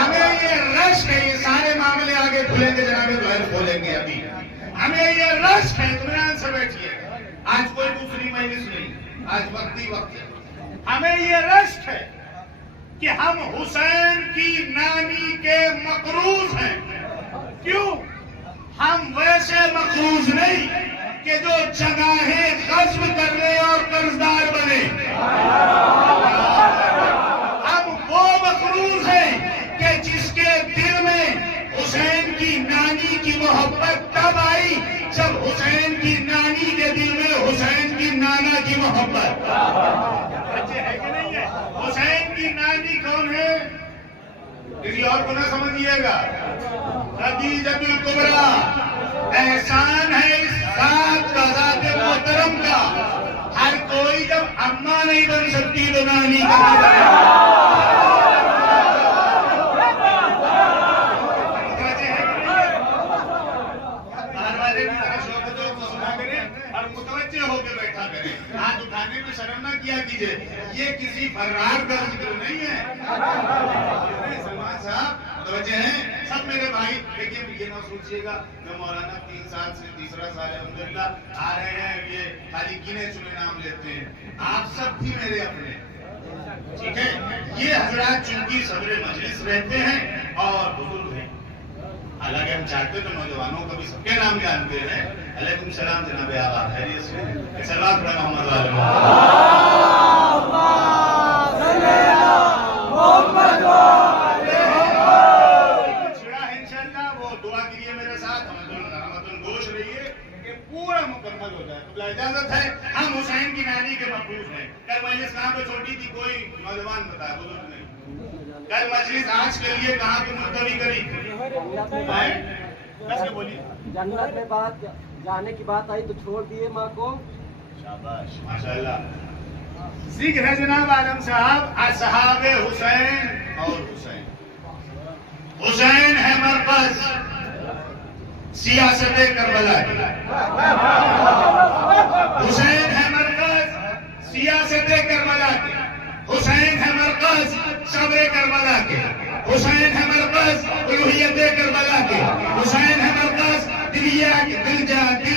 हमें ये रश्क है, ये सारे मामले आगे खोलेंगे जनाब, जोहर खोलेंगे अभी। हमें ये रश है, इत्मीनान से बैठिए, आज कोई दूसरी मजलिस नहीं, आज वक्त ही वक्त है। हमें ये रश है कि हम हुसैन की नानी के मकरूज हैं। क्यों? हम वैसे मकरूज नहीं कि जो जगहें गस्ब कर ले और कर्जदार बने। हम वो मकरूज हैं कि जिसके दिल में हुसैन की नानी की मोहब्बत तब आई जब हुसैन की नानी के दिल में हुसैन की नाना की मोहब्बत। अच्छे है कि नहीं है? हुसैन की नानी कौन है? किसी और को ना समझिएगा, खदीजतुल कुबरा। एहसान है इस जात का, ज़ात मोहतरम का। हर कोई जब अम्मा नहीं बन सकती तो नानी मुतवज्जे होकर बैठा करें, हाथ उठाने में शर्म ना किया कीजिए। ये किसी फर्रार का जिक्र नहीं है। सलमान साहब मुतवज्जे हैं, सब मेरे भाई। लेकिन ये ना सोचिएगा मैं मौलाना 3 साल से तीसरा साल अल्हम्दुलिल्लाह आ रहे हैं, ये खाली गिने चुने नाम लेते हैं। आप सब भी मेरे अपने, ठीक है? ये हजरात चूंकि सदर मजलिस रहते हैं और बुजुर्ग हैं, हालांकि हम चाहते तो नौजवानों को भी सबके नाम जानते हैं। अलैकुम सलाम जनाब आला, खैरियत से? सलाम पढ़े मोहम्मद वाले छिड़ा है इंशाअल्लाह। वो दुआ कीजिए मेरे साथ, हम गोश रहिए कि पूरा मुकम्मल हो जाए। तो इजाजत है, हम हुसैन की नानी के मखलूक हैं। कल मजलिस कहाँ पे छोटी थी, कोई नौजवान बताया, बुजुर्ग नहीं। कल मजलिस आज के लिए कहाँ पे मुलतवी करी? कैसे बोलिए? जन्नत में बात जाने की बात आई तो छोड़ दिए माँ को। शाबाश, माशाअल्लाह। जिक्र है जनाब आलम साहब असहाबे हुसैन और हुसैन। हुसैन है मरकज सियासत करबला की। हुसैन है मरकज सियासत करबला की। हुसैन है मरकज सब्र करबला के। हुसैन है मरकज उलूहियत करबला के। हुसैन है मरकज दिल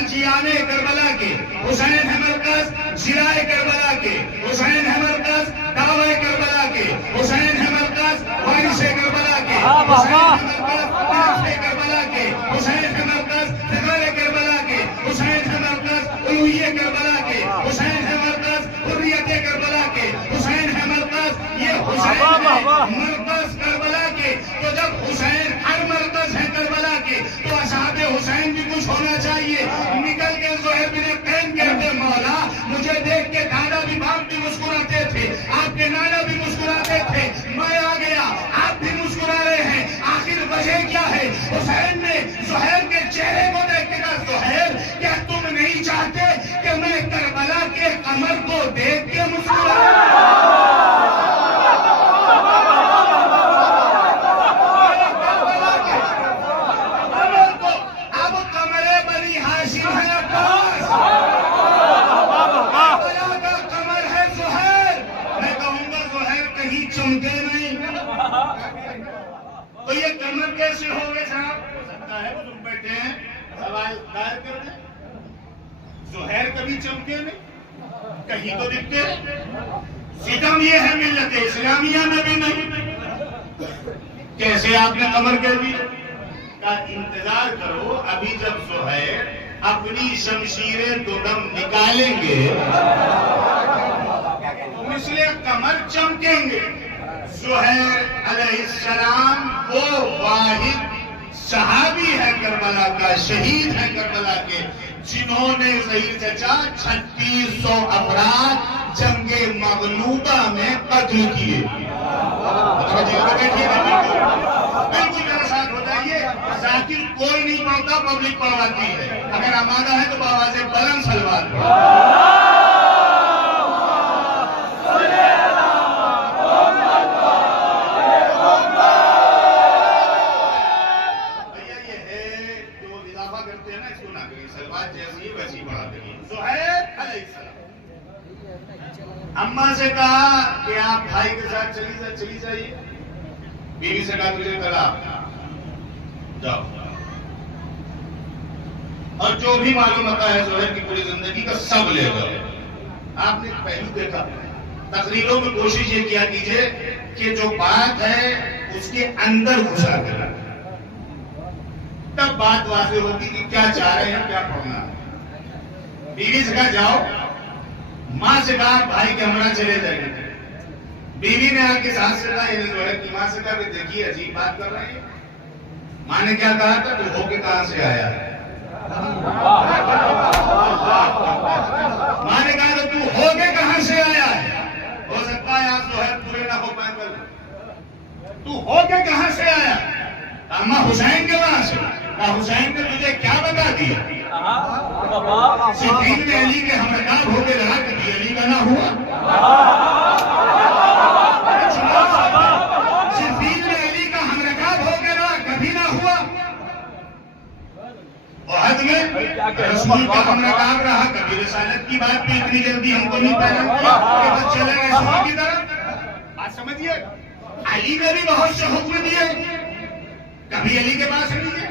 जियाने करबला के। हुसैन है मरकज जिराए करबला के। हुसैन है मरकज दावे करबला के। हुसैन है मरकज वारिसे करबला के। हुसैन है मरकज वारिसे करबला के। हुसैन है मरकज फिक्र करबला के। हुसैन है मरकज उलूहियत करबला के। हुसैन है मरकज हुर्रियत करबला के। हुसैन है मरकज, ये हुसैन मरकज करबला के। तो जब हुसैन हर मरकज है करबला के तो असहाबे हुसैन भी कुछ होना चाहिए। निकल के ज़ुहैर बिन कैन कहते, मौला मुझे देख के दादा भी बाप भी मुस्कुराते थे, आपके नाना भी मुस्कुराते थे, मैं आ गया आप भी मुस्कुरा रहे हैं, आखिर वजह क्या है? हुसैन ने ज़ुहैर के चेहरे को देख के कहा, ज़ुहैर क्या तुम नहीं चाहते कि मैं करबला के कमर को देख के मुस्कुराऊं? तो ये कमर कैसे हो गए साहब? हो सकता है वो तुम बैठे हैं सवाल दायर कर दे। ज़ुहैर कभी चमके नहीं, कहीं तो दिखते। सितम ये है मिल्लत इस्लामिया में भी नहीं। कैसे आपने कमर कह दी? का इंतजार करो, अभी जब ज़ुहैर अपनी शमशीरें दो दम निकालेंगे तो इसलिए कमर चमकेंगे। ज़ुहैर अलैहिस्सलाम वो वाहिद सहाबी है करबला का, शहीद है करबला के, जिन्होंने ज़हीर चचा 3600 अफराद जंगे मगलूबा में कत्ल किए। बिल्कुल मेरे साथ हो जाइए। जाकिर कोई नहीं पढ़ता, पब्लिक पढ़वाती है। अगर आमादा है तो आवाज़ें बुलंद सलवार। अम्मा से कहा कि आप भाई के साथ चली जाइए। बीवी से कहा तुझे तलाक, जाओ। और जो भी मालूम होता है जोहर की पूरी जिंदगी का सब ले गए। आपने एक पहलू देखा, तकरीरों में कोशिश ये किया कीजिए कि जो बात है उसके अंदर घुसा कर, तब बात वाज़ेह होगी कि क्या चाह रहे हैं, क्या पढ़ना है। बीवी से कहा जाओ, माँ से कहा भाई के हमरा चले जाएंगे, बीवी ने आके सास से कहा, ये जोहर की माँ से कहा देखिए अजीब बात कर रहे हैं। माँ ने क्या कहा था, तू होके कहां से आया है? माँ ने कहा तू होके कहां से आया है? हो सकता है आप जोहर पूरे ना हो पाए, तू होके कहां से आया? अम्मा हुसैन के वहां से। हुसैन ने तुझे क्या बता दिया? सिद्दीक ने अली के हमरकाब होके रहा, कभी अली का ना हुआ। सिद्दीक ने अली का हमरकाब होके रहा, कभी ना हुआ। ओहद में रसूल का हमरकाब रहा, कभी रिसालत की बात भी इतनी जल्दी हमको नहीं पहना कि बस चले गए रसूल की तरफ। बात समझिए, अली ने भी बहुत से हुक्म दिए, कभी अली के पास नहीं है।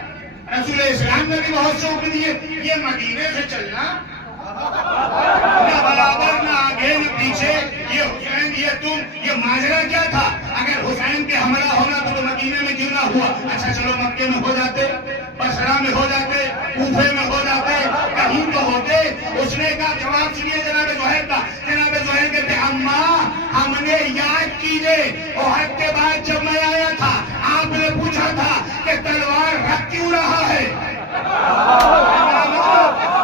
रसूल इस्लाम ने भी बहुत से हुक्म दिए। ये मदीने से चलना ना बराबर ना आगे न पीछे, ये हुसैन ये तुम, ये माजरा क्या था? अगर हुसैन पे हमला होना तो मदीने में क्यों ना हुआ? अच्छा चलो मक्के में हो जाते, बसरा में हो जाते, कूफे में हो जाते, कहीं तो होते। उसने का जवाब सुनिए जनाब जोहर का। जनाब जोहर कहते अम्मा हमने याद कीजिए ओहद के बाद जब मैं आया था, आपने पूछा था कि तलवार रख क्यों रहा है,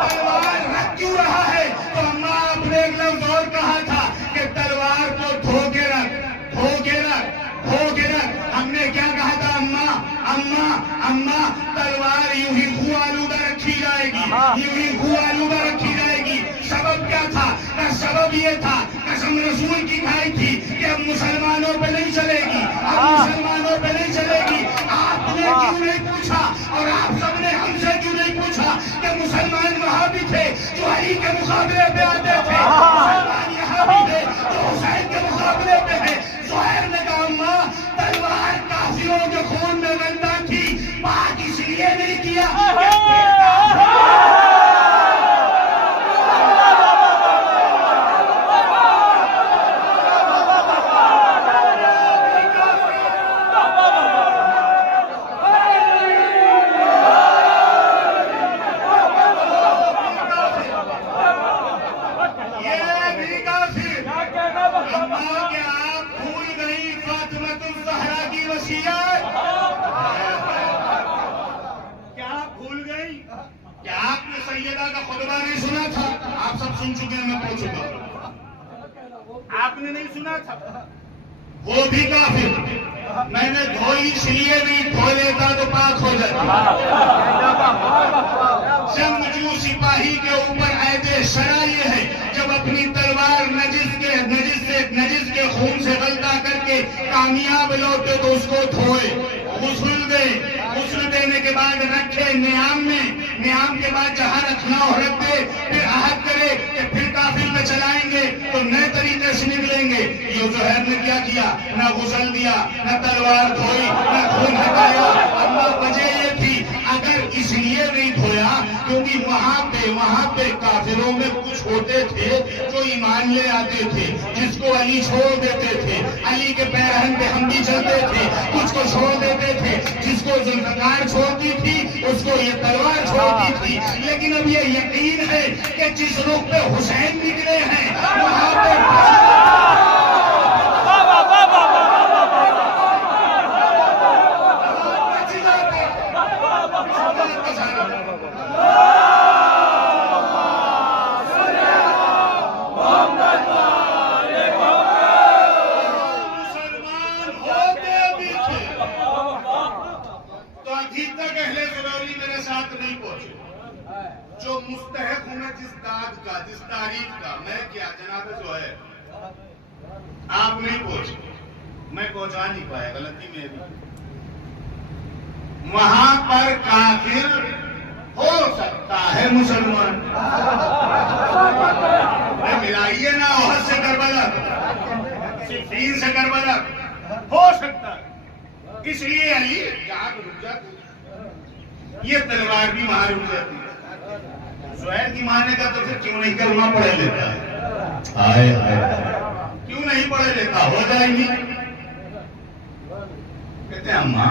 तलवार रख क्यों रहा है? तो अम्मा आपने एक लफ्ज और कहा था कि तलवार को धो के रख, धो के रख, धो के रख। हमने क्या कहा था अम्मा? अम्मा अम्मा तलवार यूं ही खुआलूदा रखी जाएगी, यूं ही खुआलूदा रखी जाएगी। सबब क्या था? ना सबब ये था, कसम रसूल की खाई थी कि अब मुसलमानों पे नहीं चलेगी, अब मुसलमानों पे नहीं चलेगी। आपने क्यों नहीं पूछा और आप सबने हमसे क्यों नहीं पूछा कि मुसलमान वहां भी थे जो अली के मुकाबले पे आते थे, मुसलमान यहाँ भी थे जो हुसैन के मुकाबले पे है। जोहर ने कहा अम्मा तलवार काफिरों के खून में गंदा थी, बात इसलिए नहीं किया आपने नहीं सुना था? वो भी काफिर। मैंने धोई इसलिए नहीं, धो लेता तो पाक हो जाता। जंगजू सिपाही के ऊपर ऐसे शरा ये है, जब अपनी तलवार नजिस के खून से गलता करके कामयाब लौटे तो उसको धोए, गुस्ल दे, गुस्ल देने के बाद रखे नियाम में, नियाम के बाद जहां रखना हो रख दे, फिर आहद करे कि फिर काफिल में चलाएंगे तो नए तरीके से निकलेंगे। ये जोहर ने क्या किया? ना गुस्ल दिया, ना तलवार धोई, ना खून हटाया। अम्मा वजह ये थी, अगर इसलिए नहीं धोया क्योंकि वहां पे काफिरों में कुछ होते थे जो ईमान ले आते थे, जिसको अली छोड़ देते थे, अली के पैरहन पे हम भी चलते थे, कुछ को छोड़ देते थे, जिसको जुल्फकार छोड़ती थी उसको ये तलवार छोड़ती थी। लेकिन अब ये यकीन है कि जिस रुख पे हुसैन निकले हैं वहां पे जो मुस्तहक हूं जिस दाद का, जिस तारीफ का, मैं क्या जनाब जो है आप नहीं पहुंचे, मैं पहुंचा नहीं पाया, गलती मेरी। वहां पर काफिर हो सकता है मुसलमान, मिलाइए ना ओहद से करबला, सिफीन से करबला, हो सकता है। इसलिए अली जहां रुक जाती, ये तलवार भी वहां रुक जाती। जुहैर की मानेगा तो फिर क्यों नहीं कलमा पढ़े लेता है? हाय हाय, क्यों नहीं पढ़े लेता? हो जाएगी। कहते हैं अम्मा,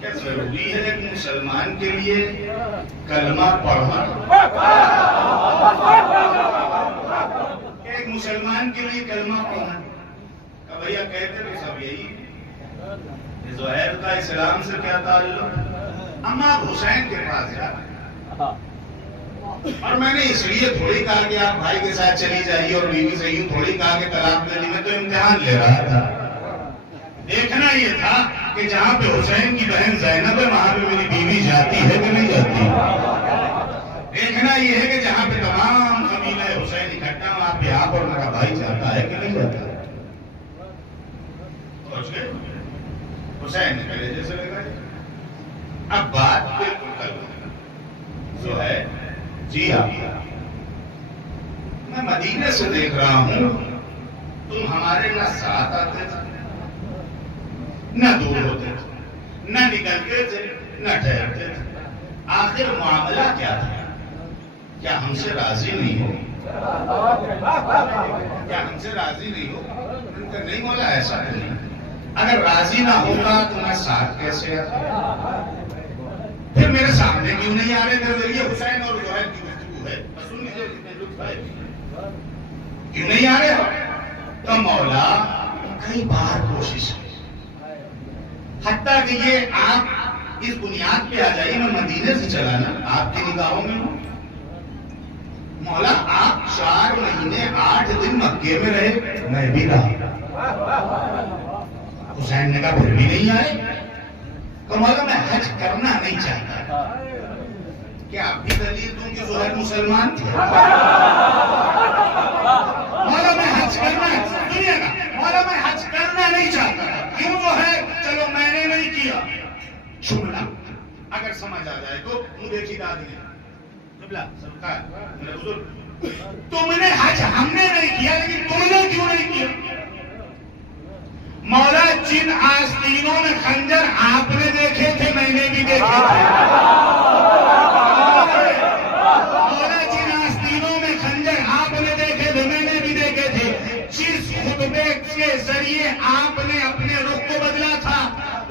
क्या जरूरी है एक मुसलमान के लिए कलमा पढ़ना? एक मुसलमान के लिए कलमा पढ़ना? का भैया कहते तो सब यही, जुहैर का इस्लाम से क्या ताल्लुक? अम्मा हुसैन के पास जा, और मैंने इसलिए थोड़ी कहा कि आप भाई के साथ चली जाइए और बीवी से यूं थोड़ी कहा कि तलाक दे दी। मैं तो इम्तिहान ले रहा था। देखना ये था कि जहां पे हुसैन की बहन ज़ैनब है वहां पे मेरी बीवी जाती है कि नहीं जाती। देखना ये है कि जहां पे तमाम कबीला हुसैन इकट्ठा वहां पे आप और मेरा भाई जाता है कि नहीं जाता। हुसैन ने कलेजे से लगाई। अब बात बिल्कुल जो है, जी हाँ, मैं मदीने से देख रहा हूं तुम हमारे न साथ आते थे, न दूर होते थे, न निकलते थे, न ठहरते थे। आखिर मामला क्या था? क्या हमसे राजी नहीं हो? क्या हमसे राजी नहीं हो? नहीं बोला ऐसा नहीं। अगर राजी ना होगा तो मैं साथ कैसे आता? फिर मेरे सामने क्यों नहीं आ रहे थे? ये हुसैन और जुहैर की गुफ्तगू है, सुन लीजिए, क्यों नहीं आ रहे हो? तो मौला कई बार कोशिश की, हत्ता कि ये आप इस बुनियाद पे आ जाइए मैं मदीने से चला ना आपकी निगाहों में हूं। मौला आप 4 महीने 8 दिन मक्के में रहे, मैं भी रहा। हुसैन ने कहा फिर भी नहीं आए। तो मौला मैं हज करना नहीं चाहता। क्या आप भी दलील दूं कि जुहैर मुसलमान थे? मौला मैं हज करना, सुनिएगा, मौला मैं हज करना नहीं चाहता। क्यों जुहैर? चलो मैंने नहीं किया, शुक्ला अगर समझ आ जाए तो मुंह देखी दादी ने तुमने हज हमने नहीं किया, लेकिन तुमने क्यों नहीं किया? मौला जिन आस्तीनों में खंजर आपने देखे थे मैंने भी देखे थे। मौला जिन आस्तीनों में खंजर आपने देखे थे मैंने भी देखे थे। जिस खुतबे के जरिए आपने अपने रुख को बदला था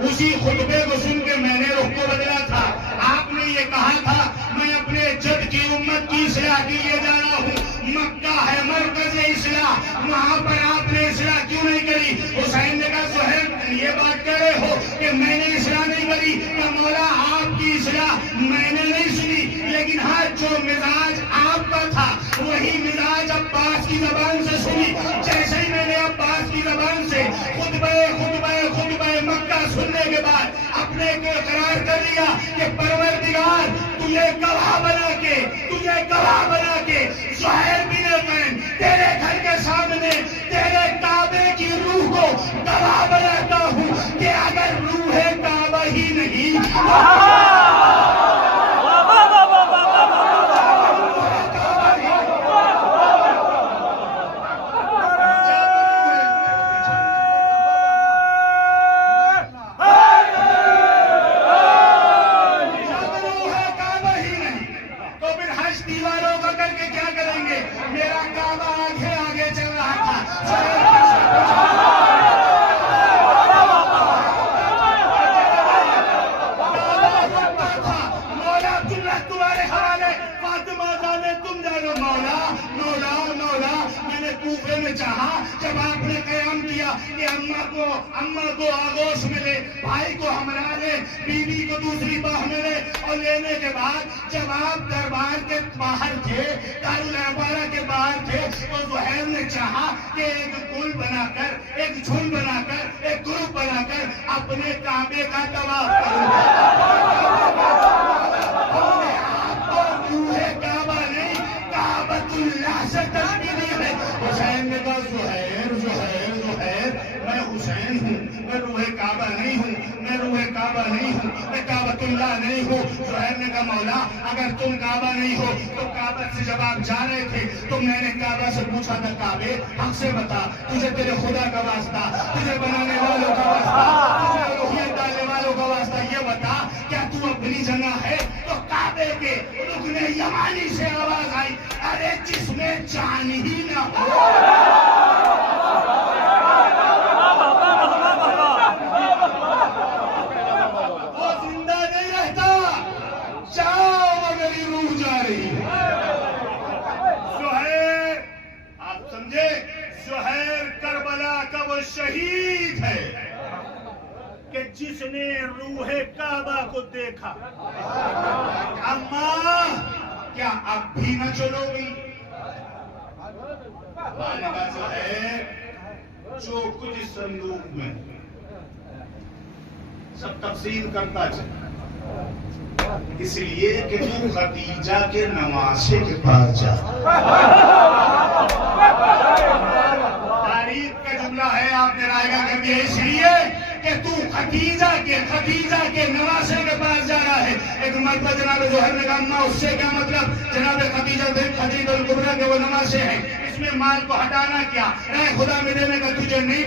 उसी खुतबे को सुन के मैंने रुख को बदला था। आपने ये कहा था मैं अपने जद की उम्मत की इस्लाह के लिए जा रहा हूँ, मक्का है मरकज इस्लाह, वहां पर आपने इस्लाह क्यों नहीं करी? हुसैन ने कहा सुहैल ये बात कह रहे हो कि मैंने इस्लाह नहीं करी? तो मौला आपकी इस्लाह मैंने नहीं सुनी, लेकिन हाँ जो मिजाज आपका था वही मिजाज अब्बास की जबान से सुनी। जैसे ही मैंने अब्बास की जबान से खुतबे मक्का सुनने के बाद अपने को इकरार कर लिया कि परवरदिगार तुझे गवाह बना के सुहैल बिन अमर तेरे घर के सामने तेरे काबे की रूह को गवाह बनाता हूँ कि अगर रूह काबा ही नहीं जब आपने कयाम किया कि अम्मा को आगोश मिले, भाई को हमरा ले, बीवी को दूसरी बाह मिले, और लेने के बाद जब आप दरबार के बाहर थे, दारुल के बाहर थे, तो जुहैर ने चाहा कि एक कुल बनाकर, एक झुंड बनाकर, एक ग्रुप बनाकर अपने काबे का तवाफ करूं। काबा नहीं काबतुल्लाह से तस्बीह दी है। हुसैन ने कहा जुहैर मैं हुसैन हूँ, मैं रूहे काबा नहीं हूँ, मैं काबतुल्लाह नहीं हूँ। जुहैर ने कहा मौला अगर तुम काबा नहीं हो तो काबा से जब आप जा रहे थे तो मैंने काबा से पूछा था काबे हक से बता, तुझे तेरे खुदा का वास्ता, तुझे बनाने वालों का वास्ता, तुझे रूहियत डालने वालों का वास्ता, ये बता क्या तू अपनी जगह है? तो काबा काबे के रुकने यमानी से आवाज आई, अरे जिसमें जान ही ना हो वो जिंदा नहीं रहता। जाओ, मेरी रूह जा रही है। ज़ुहैर, आप समझे, ज़ुहैर करबला का वो शहीद है कि जिसने रूहे काबा को देखा। अम्मा, क्या अब भी न चलोगी? जो कुछ इस संदूक में सब तफसील करता चला, इसलिए कि तू खदीजा के नवासे के पास जा। तारीफ का जुमला है, आपने रायगा कर दिया, इसलिए कि तू खदीजा के नवासे के पास जा रहा है। एक मरतबा जनाब ज़ुहैर ने कहा, उससे क्या मतलब? जनाब खदीजा कुबरा के वो नवासे हैं, इसमें माल को हटाना क्या? खुदा में देने का तुझे नहीं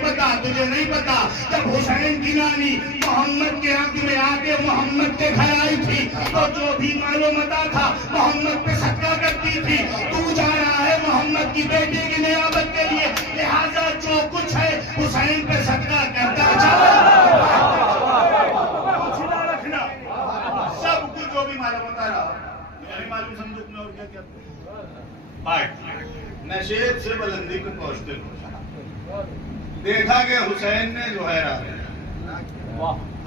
पता। जब हुसैन की नानी मोहम्मद के आंख में आके मोहम्मद के घर आई थी, तो जो भी मालो मता था मोहम्मद पे सदका करती थी। तू जा रहा है मोहम्मद की बेटी की नियाबत के लिए, लिहाजा जो कुछ है हुसैन पे सदका करता जा। रखना सब कुछ जो भी मालूम होता रहा, नहीं मालूम संदूक में और क्या नशेब से बुलंदी पे पहुंचते देखा कि हुसैन ने ज़ुहैर आ गया।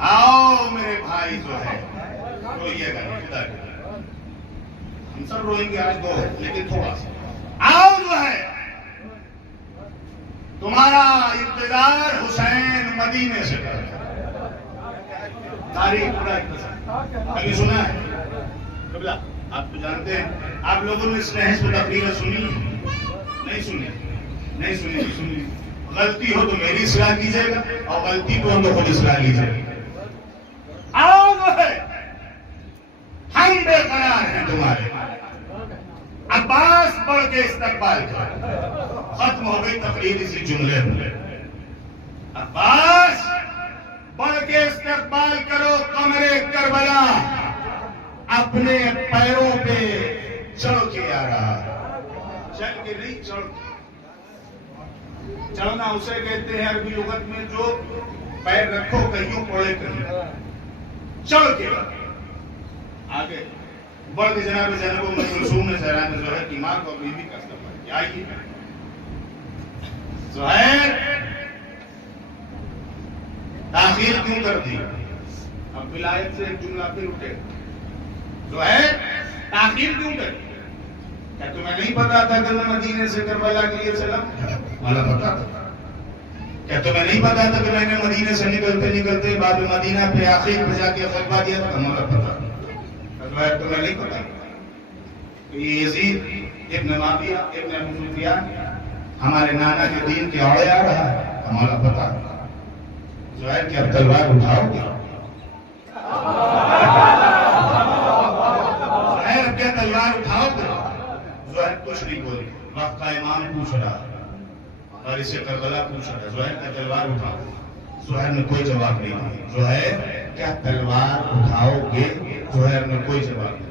आओ मेरे भाई ज़ुहैर, रोइएगा, हम सब रोएंगे आज दो, लेकिन थोड़ा सा। आओ ज़ुहैर, तुम्हारा इंतजार हुसैन मदीने से कर रहा है। तारीख पूरा कभी सुना है? कबला आप तो जानते हैं, आप लोगों ने इस बहस में तकरीर सुनी? नहीं सुनी। गलती हो तो मेरी इस्लाह कीजिएगा और गलती को हम तो खुद इस्लाह लीजिएगा। आओ हम बेकरार हैं तुम्हारे। अब्बास बढ़ के इस्तकबाल करो। खत्म हो गई तकरीर इसी जुमले में। अब्बास बढ़ के इस्तकबाल करो कमरे करबला, अपने पैरों पे चढ़ के आ रहा। चल के नहीं, चढ़ना उसे कहते हैं अरबी लुगत में जो पैर रखो कहीं पड़े कहीं, चढ़ के आगे बढ़ के जनाब रसूल ने ज़हरा में ज़ुहैर की मां को बीवी का सफर क्या ही ज़ुहैर ताखीर क्यों कर दी? अब विलायत से एक जुमला फिर उठे, ज़ुहैर ताखीर क्यों कर दी? क्या तुम्हें नहीं पता था कि मैं मदीने से करबला के लिए चला? मला पता था। क्या तुम्हें नहीं पता था कि मैंने मदीने से निकलते बाब मदीना पे आखिर पे जाके खुतबा दिया था? मला पता। तुम्हें नहीं पता ये यजीद इब्न मुआविया इब्न अबू सुफियान हमारे नाना के दीन के औड़े आ रहा है? हमारा पता। ज़ुहैर की अब तलवार उठाओगे? ज़ुहैर अब क्या तलवार उठाओगे? ज़ुहैर कुछ नहीं बोली। वक्त का इमाम पूछ रहा और इसे करबला पूछ रहा, ज़ुहैर क्या तलवार उठाओ? ज़ुहैर ने कोई जवाब नहीं दिया। ज़ुहैर क्या तलवार उठाओगे? ज़ुहैर ने कोई जवाब नहीं।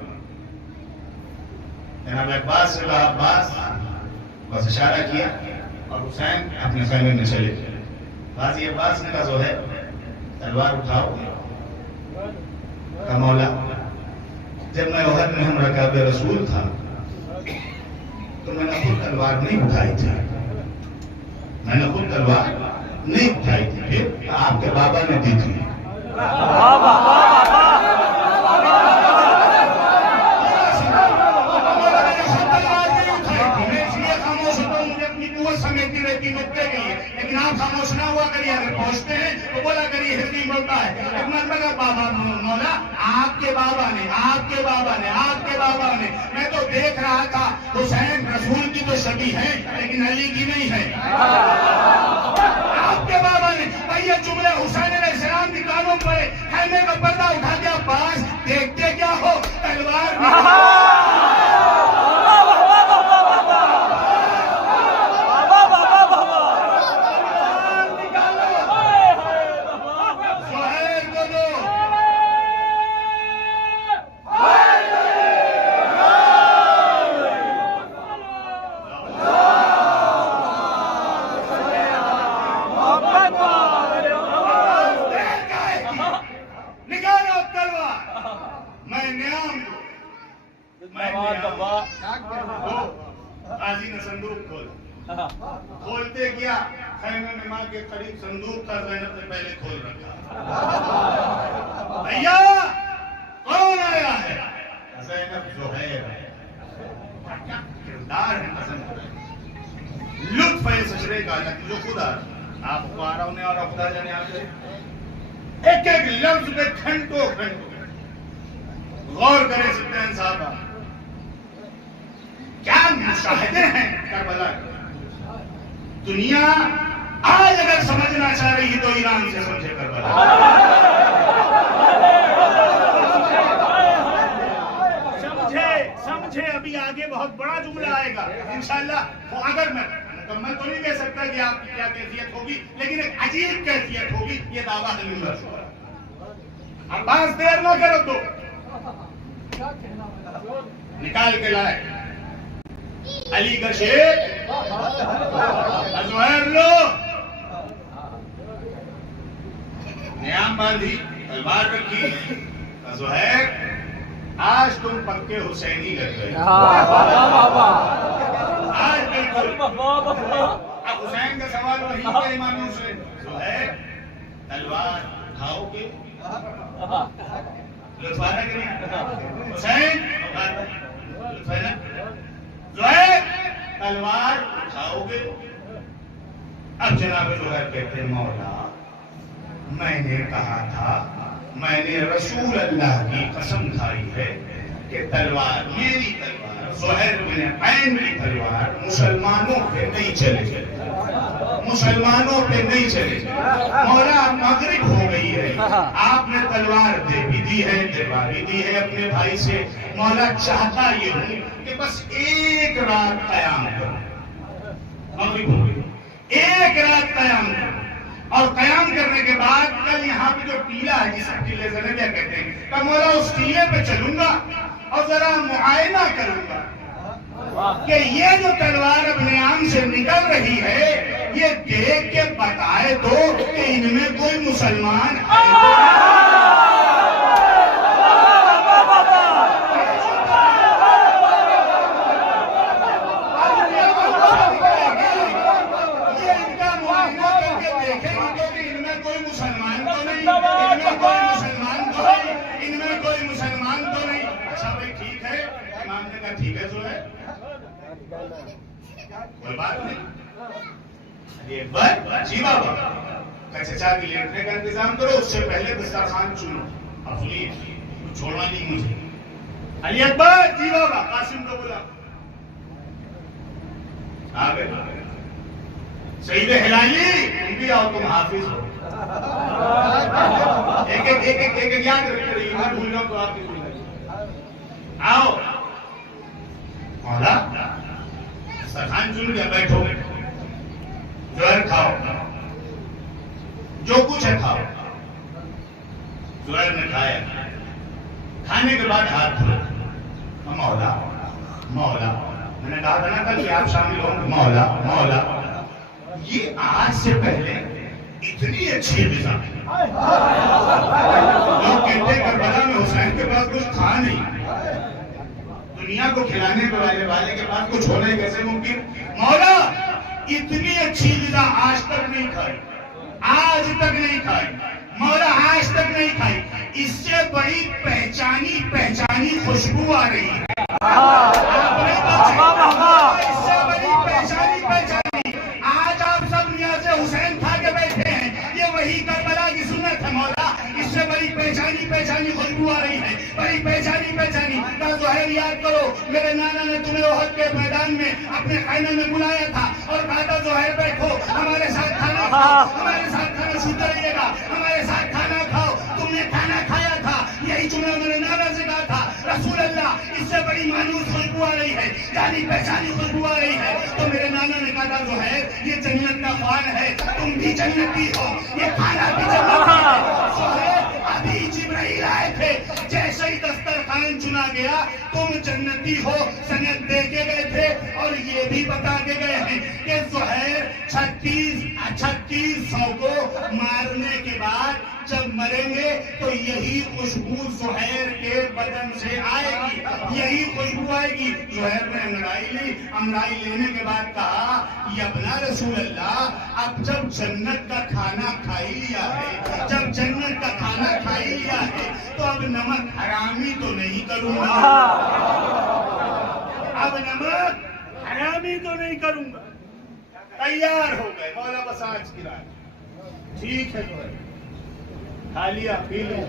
जनाब अब्बास से कहा, अब्बास, बस इशारा किया और हुसैन अपने खैमे में चले गए। बाजी अब्बास ने कहा, ज़ुहैर तलवार उठाओगे? कहा, मौला, जब मैं उहद में हम रकाब रसूल था तो मैंने खुद तलवार नहीं उठाई थी। फिर आपके बाबा ने दी थी। समेटती रहती नुकते के लिए, लेकिन आप खामोश ना हुआ करिए। अगर पहुंचते हैं तो बोला करिए हिंदी बोलता है। एक मतलब बाबा मौला आपके बाबा ने मैं तो देख रहा था हुसैन रसूल की तो शबी है लेकिन अली की नहीं है। आपके बाबा ने भाई ये जुमले हुसैन अलैहिस्सलाम की कानों पर खैमे का पर्दा उठा के पास देखते क्या हो तलवार तलवार मैं न्याम दूं। मैं न्याम दूं। काजी ने संदूक खोलते गया, खैमे में मां के करीब संदूक था, ज़ैनब ने पहले खोल रखा। भैया कौन आया है? ज़ैनब ज़ुहैर है। क्या किरदार है कसम खुदा। लुत्फ है सजरे का जो खुदा आपको आ रहा हूं और खुदा जाने आपसे एक एक लफ्ज पे घंटों गौर करें सत्यान साहब। क्या मुशाहिदे हैं करबला। दुनिया आज अगर समझना चाह रही है तो ईरान से समझे करबला। समझे अभी आगे बहुत बड़ा जुमला आएगा इंशाल्लाह। वो अगर मैं मुकम्मल तो नहीं कह सकता कि आपकी क्या कैफियत होगी, लेकिन एक अजीब कैफियत होगी। ये दावा है मिंबर से। अब बस देर ना करो तो निकाल के लाए अली का शेर ज़ुहैर लो। नियाम बांधी, तलवार रखी। ज़ुहैर आज तुम पक्के हुसैनी लग गए। आज बिल्कुल। अब हुसैन का सवाल वही है इमाम हुसैन। ज़ुहैर तलवार उठाओगे? लुत्फाना कि नहीं? हुसैन ज़ुहैर तलवार उठाओगे? अब जनाब ज़ुहैर कहते मौला मैंने कहा था, मैंने रसूल अल्लाह की कसम खाई है कि तलवार मेरी तलवार ज़ुहैर बिन ऐन की तलवार मुसलमानों पे नहीं चलेगी, मुसलमानों पे नहीं चलेगी। मौला मगरिब हो गई है, आपने तलवार दे भी दी है, दिलवा भी दी है अपने भाई से। मौला चाहता ये हूं कि बस एक रात कयाम करो। मगरिब हो गई, एक रात कयाम करो और कयाम करने के बाद कल यहाँ पे जो टीला है जिसे टीले ज़नबिया कहते हैं, तो मौला उस टीले पे चलूंगा और जरा मुआयना करूंगा कि ये जो तलवार अपने आम से निकल रही है, ये देख के बताए दो कि इनमें कोई मुसलमान है। ठीक है जो है कोई बात नहीं। ये जी बाबा का चचा की लेटने का इंतजाम करो, उससे पहले दस्तरखान चुनो। अब सुनिए, छोड़ना नहीं मुझे। अली अकबर जी बाबा कासिम को बुला। आ गए सईद हिलाली, तुम भी आओ, तुम हाफिज हो। एक याद रखते रहिए, मैं भूल जाऊं तो आप भी भूल जाइए। आओ मौला सरखान चुन के बैठो, ज़ुहैर खाओ, जो कुछ है खाओ। ज़ुहैर ने खाया, खाने के बाद हाथ धोए। मौला मौला मैंने कहा था ना कल कि आप शामिल होंगे। मौला मौला ये आज से पहले इतनी अच्छी ग़िज़ा लोग कहते करबला में हुसैन के पास कुछ था नहीं, दुनिया को खिलाने वाले के पास कुछ होना कैसे मुमकिन? मौला इतनी अच्छी ग़िज़ा आज तक नहीं खाई, आज तक नहीं खाई मौला, आज तक नहीं खाई। इससे बड़ी पहचानी खुशबू आ रही है। इससे बड़ी पहचानी आज आप सब नियाज़े हुसैन खा के बैठे हैं, ये वही करबला की सुन्नत है मौला। इससे बड़ी पहचानी खुशबू आ रही है, बड़ी पहचानी। का ज़ुहैर याद करो, मेरे नाना ने तुम्हें ओहद के मैदान में अपने खाने में बुलाया था और कहा था ज़ुहैर बैठो, हमारे साथ खाना खाओ, हमारे साथ खाना छूते रहिएगा, हमारे साथ खाना खाओ। तुमने खाना खाया था, यही जुमला मेरे नाना से कहा था। रसूल अल्लाह इससे बड़ी मानूस खुशबू आ रही है, जानी पहचानी खुशबू आ रही है। तो मेरे नाना ने कहा था ज़ुहैर ये जन्नत का ख्वान है, तुम भी जन्नती हो, ये खाना भी जन्नत है। ज़ुहैर अभी जिब्राइल आए थे, जैसे ही दस्तरखान मेहमान चुना गया, तुम जन्नती हो सनद दे के गए थे और ये भी बता के गए हैं कि ज़ुहैर 3600 को मारने के बाद जब मरेंगे तो यही खुशबू ज़ुहैर के बदन से आएगी, यही खुशबू आएगी। ज़ुहैर ने अंगड़ाई ली, अंगड़ाई लेने के बाद कहा, यबना रसूल अल्लाह, अब जब जन्नत का खाना खा ही लिया है, जब जन्नत का खाना खा ही लिया है, तो अब नमक हरामी तो नहीं करूंगा, अब नमक हरामी तो नहीं करूंगा। तैयार हो गए, मौला बस आज की रात ठीक है, जो है खा लिया पी लिया,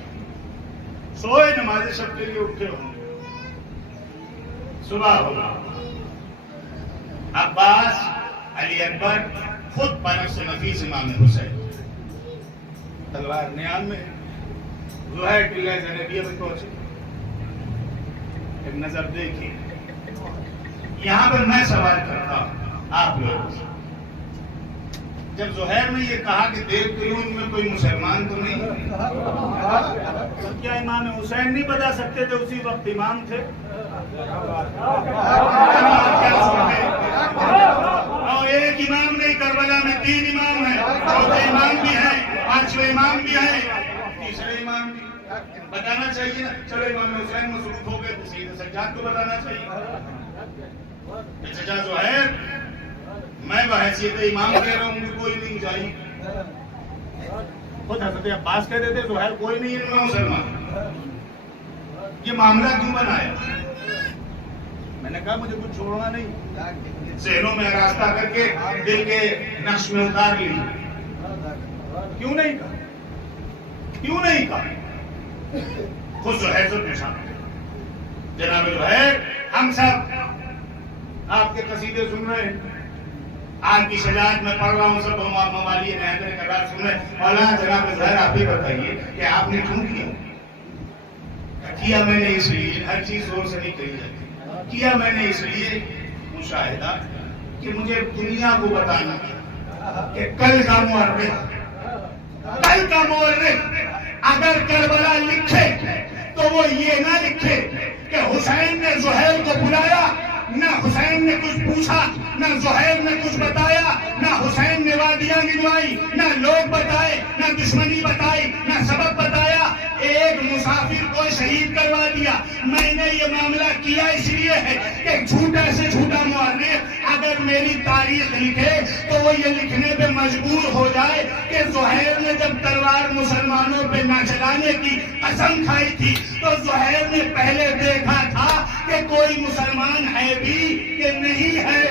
सोए, नमाज शब के लिए उठे होंगे, सुबह होगा, अब्बास अली अकबर खुद बनफ से नफीस इमाम हुसैन तलवार नियाम में ज़ुहैर टिल्ला ज़ैनबिया में पहुंचे। एक नजर देखिए, यहां पर मैं सवाल करता हूं आप लोगों से, जब ज़ुहैर ने ये कहा कि देव करूं में कोई मुसलमान तो नहीं, तो क्या इमाम हुसैन नहीं बता सकते थे उसी वक्त इमाम थे? और एक इमाम नहीं, करबला में 3 इमाम है, चौथे इमाम भी है, 5वें इमाम भी है, तीसरे इमाम भी। बताना चाहिए ना, चलो इमाम हुसैन मसरूफ हो गए तो सीधे सज्जाद को बताना चाहिए। चाचा ज़ुहैर, मैं बहैसियत इमाम कह रहा हूँ, कोई नहीं जाई, खुद हज़रत अब्बास कह देते ज़ुहैर कोई नहीं है मुसलमान, ये मामला क्यों बनाया? मैंने कहा मुझे कुछ छोड़ना नहीं, ज़हनों में रास्ता करके दिल के नक्श में उतार ली, क्यों नहीं कहा, क्यों नहीं कहा? खुद ज़ुहैर से पूछा, जनाब ज़ुहैर, हम सब आपके कसीदे सुन रहे हैं, आपकी शजाअत में पढ़ रहा हूँ, सब मवाली नहर करार सुन रहे हैं, मौलाना जनाब ज़ुहैर आप ही बताइए कि आपने क्यों किया? मैंने इसलिए, हर चीज जोर से नहीं कही जाती, किया मैंने इसलिए मुशाहिदा कि मुझे दुनिया को बताना कि कल का मुअर्रिख अगर करबला लिखे तो वो ये ना लिखे कि हुसैन ने ज़ुहैर को बुलाया, ना हुसैन ने कुछ पूछा, ना ज़ुहैर ने कुछ बताया, ना हुसैन ने वादियां गिनवाई, ना लोग बताए, ना दुश्मनी बताई, ना सबक बताया, एक मुसाफिर को शहीद करवा दिया। मैंने ये मामला किया इसलिए है कि झूठा से झूठा मुअर्रिख अगर मेरी तारीख लिखे तो वो ये लिखने पे मजबूर हो जाए कि ज़ुहैर ने जब तलवार मुसलमानों पे न चलाने की कसम खाई थी तो ज़ुहैर ने पहले देखा था कि कोई मुसलमान है भी कि नहीं है।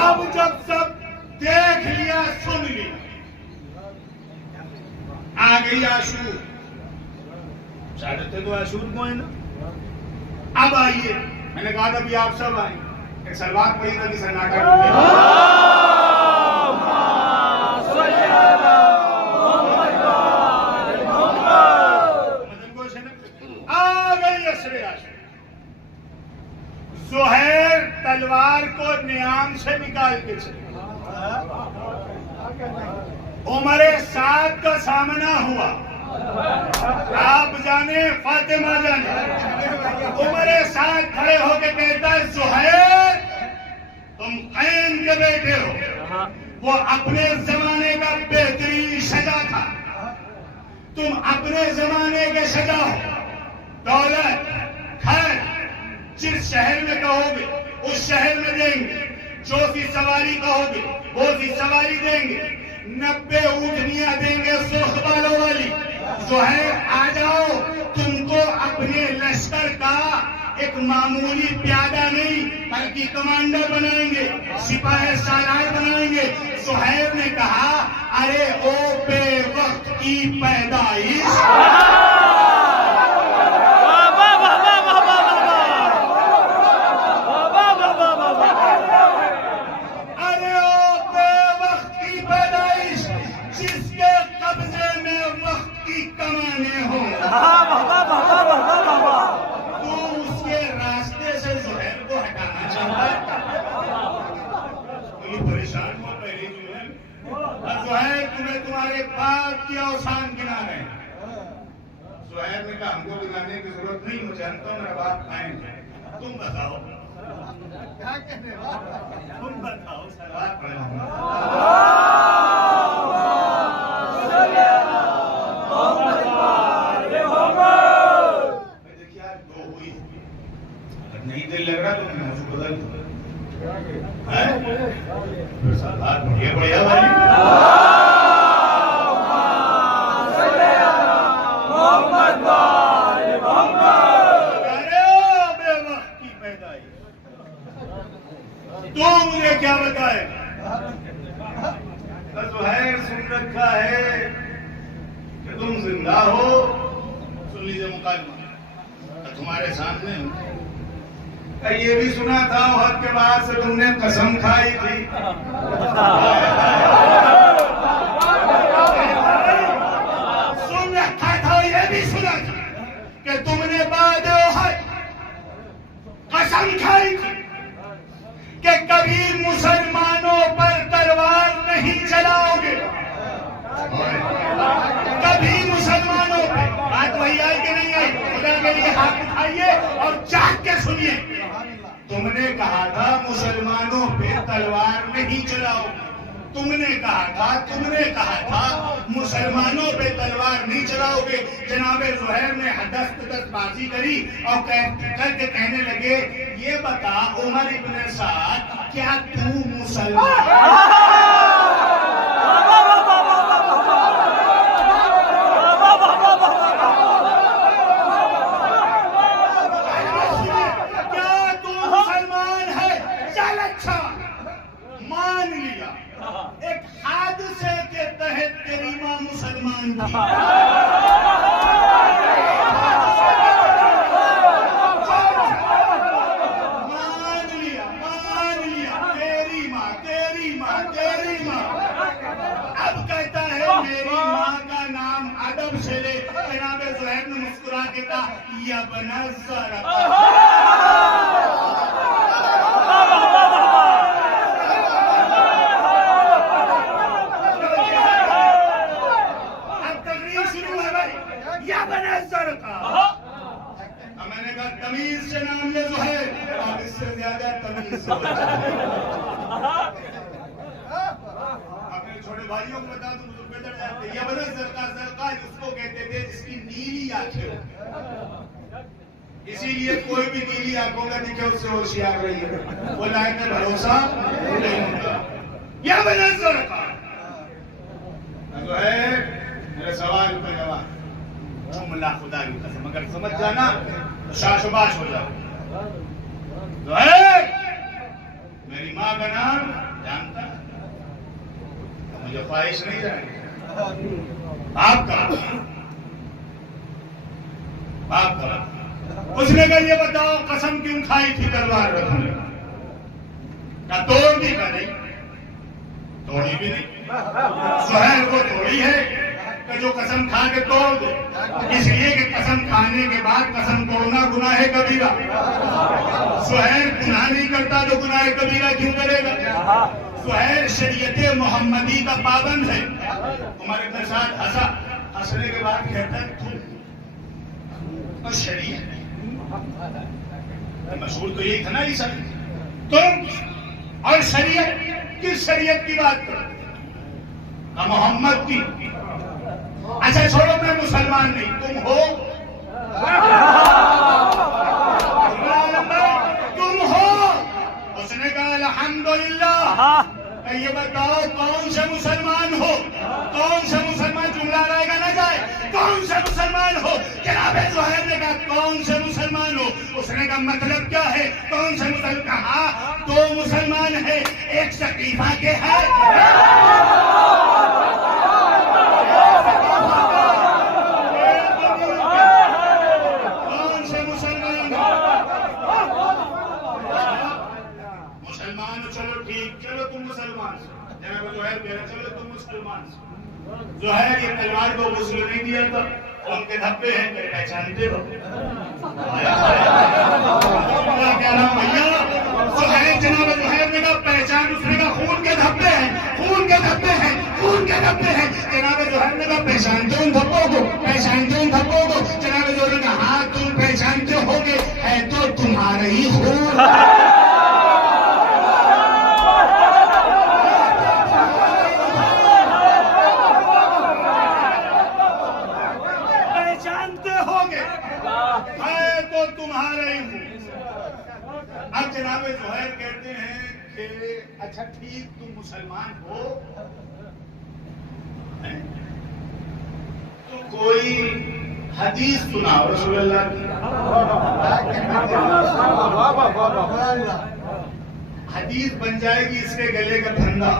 अब जब सब देख लिया, सुन लिया, आ गई आशूर, शहादत तो आशूर को है ना। अब आइए, मैंने कहा था भी आप सब आए, एक सलवार पड़ी था कि सन्नाटा आ गई असरे आशूर। ज़ुहैर तलवार को नियाम से निकाल के चले, उमरे साद का सामना हुआ, आप जाने फातिमा जाने, उमरे साद खड़े होके कहता है ज़ुहैर तुम खैम के बेटे हो, वो अपने जमाने का बेहतरीन शजा था, तुम अपने जमाने के शजा हो, दौलत खैर जिस शहर में कहोगे उस शहर में देंगे, जो सी सवारी कहोगे वो सी सवारी देंगे, 90 ऊँटनियां देंगे सुर्ख बालों वाली। ज़ुहैर आ जाओ, तुमको अपने लश्कर का एक मामूली प्यादा नहीं बल्कि कमांडर बनाएंगे, सिपाही सालार बनाएंगे। ज़ुहैर ने कहा, अरे ओ बेवक्त की पैदाइश, तुम्हारे बाप की अवसान गिना रहे हैं। जुहैर ने कहा हमको बुलाने की जरूरत नहीं, मुझे जानता हूँ मेरा बाप आएंगे, तुम बताओ क्या कहने वाला, तुम बताओ सलावत पढ़ो। नहीं दिल लग रहा तो मैं उसको बदल दूं। बात बढ़िया बढ़िया भाई। तो मुझे क्या बताए? जुहैर सुन रखा है कि तुम जिंदा हो, सुन लीजिए मुकालमा तुम्हारे सामने हूं। ये भी सुना था वक्त के बाद से तुमने कसम खाई थी। सुन रखा था, ये भी सुना था कि तुमने बाद कसम खाई थी कि कभी मुसलमानों पर तलवार नहीं चलाओगे, कभी मुसलमानों पर। बात वही आई कि नहीं आई? खुदा के लिए हाथ उठाइए और जाग के सुनिए। तुमने कहा था मुसलमानों पे तलवार नहीं चलाओ, तुमने कहा था मुसलमानों पे तलवार नहीं चलाओगे। जनाबे जुहैर ने हदस-बाजी करी और करके कहने लगे, ये बता उमर इब्न साद, क्या तू मुसलमान? मान लिया, एक हादसे के तहत तेरी मां मुसलमान थी। मान लिया, तेरी मां। अब कहता है मेरी मां का नाम अदब से ले। जनाबे जुहैर ने मुस्कुरा के कहा, या बनज़्ज़र मैंने कहा तमीज से नाम ले जुहैर, अब इससे ज्यादा तमीज से अपने छोटे भाइयों को बता दूं, मुझे बेदर जाते ये बना सरका उसको कहते थे जिसकी नीली आंखें। इसीलिए कोई भी नीली आंखों का दिखे उससे होशियार रही है, वो लायक का भरोसा नहीं होता। या बना सरका जुहैर, मेरे सवाल का जवाब जुमला खुदा की कसम अगर समझ जाना तो शाशबाश हो जाओ। मेरी माँ का नाम जानता, मुझे ख्वाहिश नहीं जाएगी। आपका उसने कहा ये बताओ कसम क्यों खाई थी तलवार रखने? क्या तोड़ दी? का नहीं तोड़ी भी नहीं। जुहैर को तोड़ी है कि जो कसम खा के तोड़ दे, इसलिए कि कसम खाने के बाद कसम तोड़ना गुनाह है कबीरा। जुहैर गुनाह नहीं करता तो गुनाह कबीरा क्यों करेगा? जुहैर शरीयत मोहम्मदी का पाबंद है। हमारे अपने साथ हंसा, हंसने के बाद कहता है तुम शरीयत मशहूर तो यही था ना ईसा, तुम और शरीयत, किस शरीयत की बात करो? मोहम्मद की। अच्छा छोड़ो, मैं मुसलमान नहीं, तुम हो? तुम हो? उसने कहा अल्हम्दुलिल्लाह। ये बताओ कौन से मुसलमान हो? कौन से मुसलमान? जुमला रहेगा ना जाए, कौन से मुसलमान हो? जनाबे जुहैर ने कहा कौन से मुसलमान हो? उसने कहा मतलब क्या है? कौन से मुसलमान? कहा दो मुसलमान है, एक सकीफा के है, चलो ठीक, चलो तुम मुसलमान चलो तुम मुसलमान। जुहैर ये तलवार को मुस्लिम नहीं दिया था, उनके धब्बे हैं, पहचानते हो? क्या नाम भैया? जुहैर, जनाब जुहैर ने कहा पहचान, उसने कहा खून के धब्बे हैं, खून के धब्बे हैं, खून के धब्बे भागते हैं। जनाब जोहर ने कहा पहचानते हो उन धब्बों को, पहचानते हो उन धब्बों को? जनाब जोहर ने कहा हाँ तुम पहचानते होगे, है तो तुम्हारे ही खून। तुम्हारे ही हूं। अब जनाब जोहर कहते हैं कि अच्छा ठीक तुम मुसलमान हो, तो कोई हदीस सुनाओ रसूलुल्लाह की। हदीस बन जाएगी इसके गले का फंदा।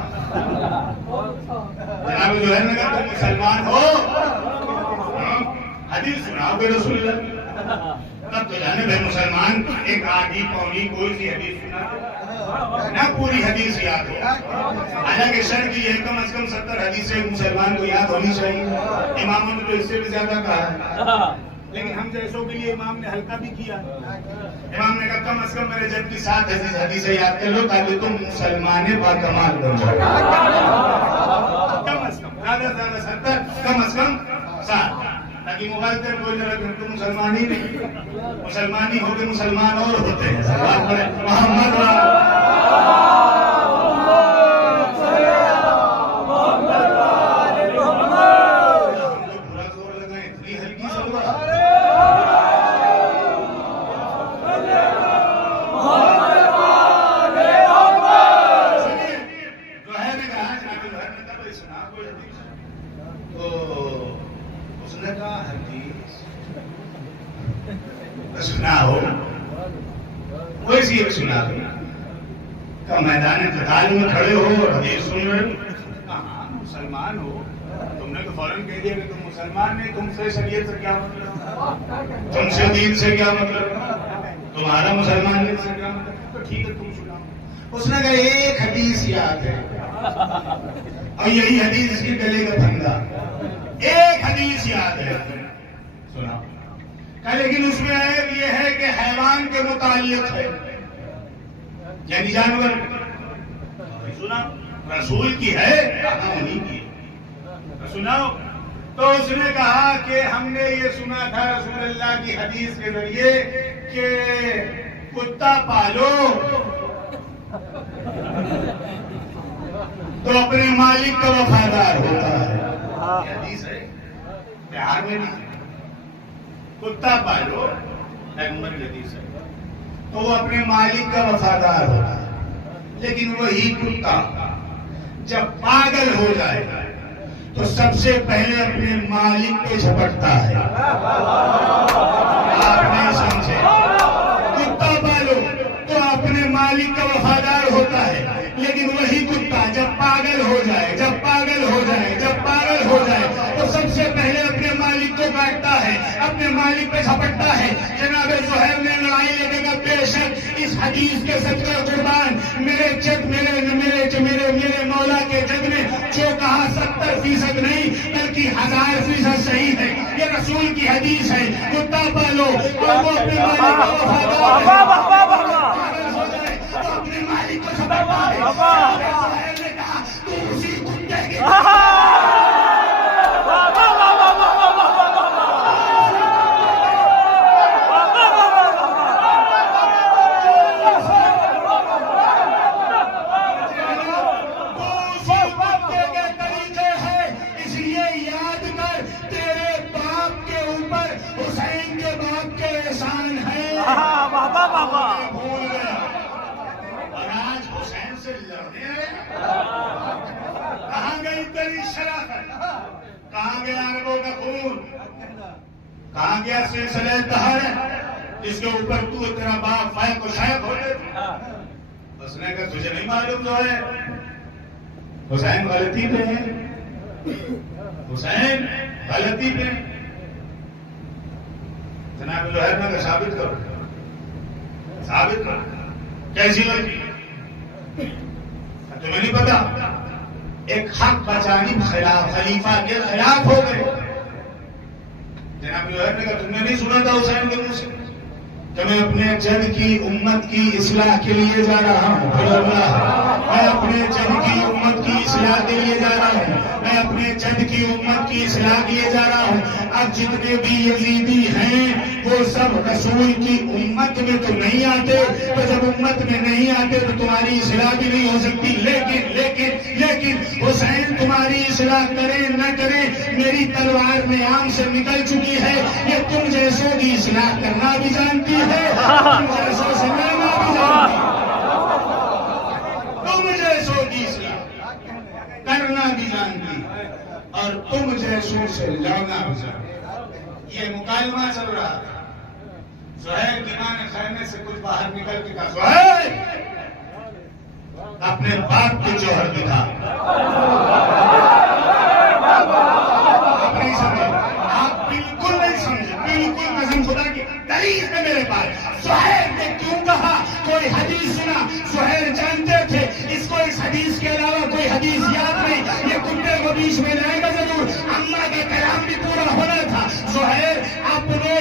जनाब जोहर ने कहा तुम मुसलमान हो, हदीस सुनाओगे रसूलुल्लाह की। तब तो जाने भाई मुसलमान एक आधी पौनी कोई सी हदीस सुना ना पूरी हदीस याद हो। हालांकि शर्त की है कम से कम 70 हदीसें मुसलमान को याद होनी चाहिए। इमामों ने तो इससे भी ज्यादा कहा है, लेकिन हम जैसों के लिए इमाम ने हल्का भी किया। इमाम ने कहा कम से कम मेरे जब की 7 हदीसें याद कर लो ताकि तुम मुसलमान बाकमाल बन जाओ। कम से कम ज्यादा से ज्यादा 70, कम से कम 7, ताकि मोबाइल पर कोई ना लगे तो मुसलमान ही नहीं, मुसलमान ही होके मुसलमान और होते हैं। मोहम्मद पूरा जोर लगाए, इतनी हल्की सलवार। जोहर ने कहा जनाब जोहर ने कहा भाई सुना कोई हदीस। तो उसने कहा हदीस सुना हो, कोई सी एक सुना दो। का मैदान क़िताल में खड़े हो और हदीस सुन रहे हो। कहा मुसलमान हो, तुमने तो फौरन कह दिया कि तुम मुसलमान नहीं, तुमसे शरीयत से क्या मतलब, तुमसे दीन से क्या मतलब, तुम्हारा मुसलमान से क्या मतलब। तो ठीक है तुम सुनाओ। उसने कहा एक हदीस याद है और यही हदीस इसके गले का फंदा, एक हदीस याद है सुना। लेकिन उसमें ये है कि हैवान के मुताल्लिक है, यानी जानवर। सुना रसूल की है, कहा उन्हीं की सुनाओ। तो उसने कहा कि हमने ये सुना था रसूलुल्लाह की हदीस के जरिए कि कुत्ता पालो तो अपने मालिक का वफादार होता है। हदीस है, प्यार में भी कुत्ता पालो, पैगंबर की हदीस है, तो वो अपने मालिक का वफादार होता है। लेकिन वही कुत्ता जब पागल हो जाए तो सबसे पहले अपने मालिक पे झपटता है। आप नहीं समझे, कुत्ता पालो तो अपने मालिक का वफादार होता है, लेकिन वही कुत्ता जब पागल हो जाए, जब पागल हो जाए, जब पागल हो जाए तो सबसे पहले अपने मालिक को काटता है, अपने मालिक पे झपटता है। जनाब जोहर ने लड़ाई लेने का बेशक इस हदीस के सदका कुर्बान मेरे जग मेरे मेरे मेरे मेरे मौला के जग में जो कहा 70% नहीं बल्कि 1000% सही है। ये रसूल की हदीस है। कुत्ता पालो और वो अपने मालिक को वफादार हो जाए तो अपने मालिक को झपटता है। जोहर ने कहा तू उसी कुत्ते के भूल गया और आज हुसैन से लड़ने कहाँ गई तेरी शराफत, कहाँ गया अरबों का खून, कहाँ गया सिलसिले तहर जिसके ऊपर तू तेरा बाप फैक और शैक हो गए। उसने कहा तुझे नहीं मालूम जो है हुसैन गलती पे है, हुसैन गलती पे। जनाब जोहर ने साबित करो, साबित करो कैसी गलती। तुम्हें नहीं पता एक हक बचानी खलीफा के खिलाफ हो गए। जनाब जोहर ने कहा तुमने नहीं सुना था हुसैन के मुंह से, कि मैं अपने जद की उम्मत की इस्लाह के लिए जा रहा हूँ। मैं अपने जद की उम्मत की इस्लाह के लिए जा रहा हूँ। मैं अपने जद की उम्मत की इस्लाह के लिए जा रहा हूँ। अब जितने भी यजीदी हैं वो सब रसूल की उम्मत में तो नहीं आते, तो जब उम्मत में नहीं आते तो तुम्हारी इस्लाह भी नहीं हो सकती। लेकिन लेकिन लेकिन हुसैन तुम्हारी इस्लाह करे न करे, मेरी तलवार में आम से निकल चुकी है। ये तुम जैसों की इस्लाह करना भी जानती है, तुम जैसों से लड़ना भी जानती है, तुम जैसों की इस्लाह करना भी जानती है और तुम जैसों से लड़ना भी जानती है। ये मुकालमा चल रहा था। ज़ुहैर की मां ने खैमे से कुछ बाहर निकल के कहा, ज़ुहैर अपने बाप को जौहर दिखा। आप नहीं समझे, आप बिल्कुल नहीं समझे, बिल्कुल कसम खुदा की दलील है मेरे पास। ज़ुहैर ने क्यों कहा? कोई हदीस सुना, ज़ुहैर जानते थे इसको इस हदीस के अलावा कोई हदीस याद नहीं, ये कुत्ते को बीच में लाएगा जरूर। अम्मा का कलाम भी पूरा होना था। ज़ुहैर अपने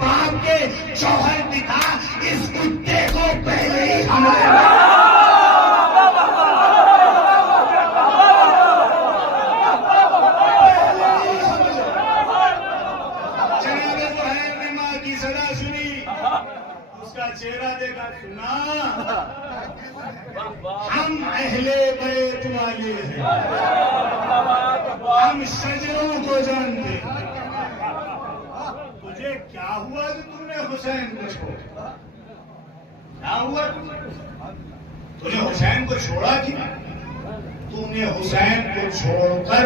बाप के जौहर दिखा, इस कुत्ते को पहले ही हमारे चेहरा देखा, सुना हम अहले बैत वाले हैं, हम शजरों को जानते हैं। तुझे क्या हुआ कि तुमने हुसैन को छोड़ा? क्या हुआ तुझे हुसैन को छोड़ा कि तूने हुसैन को छोड़कर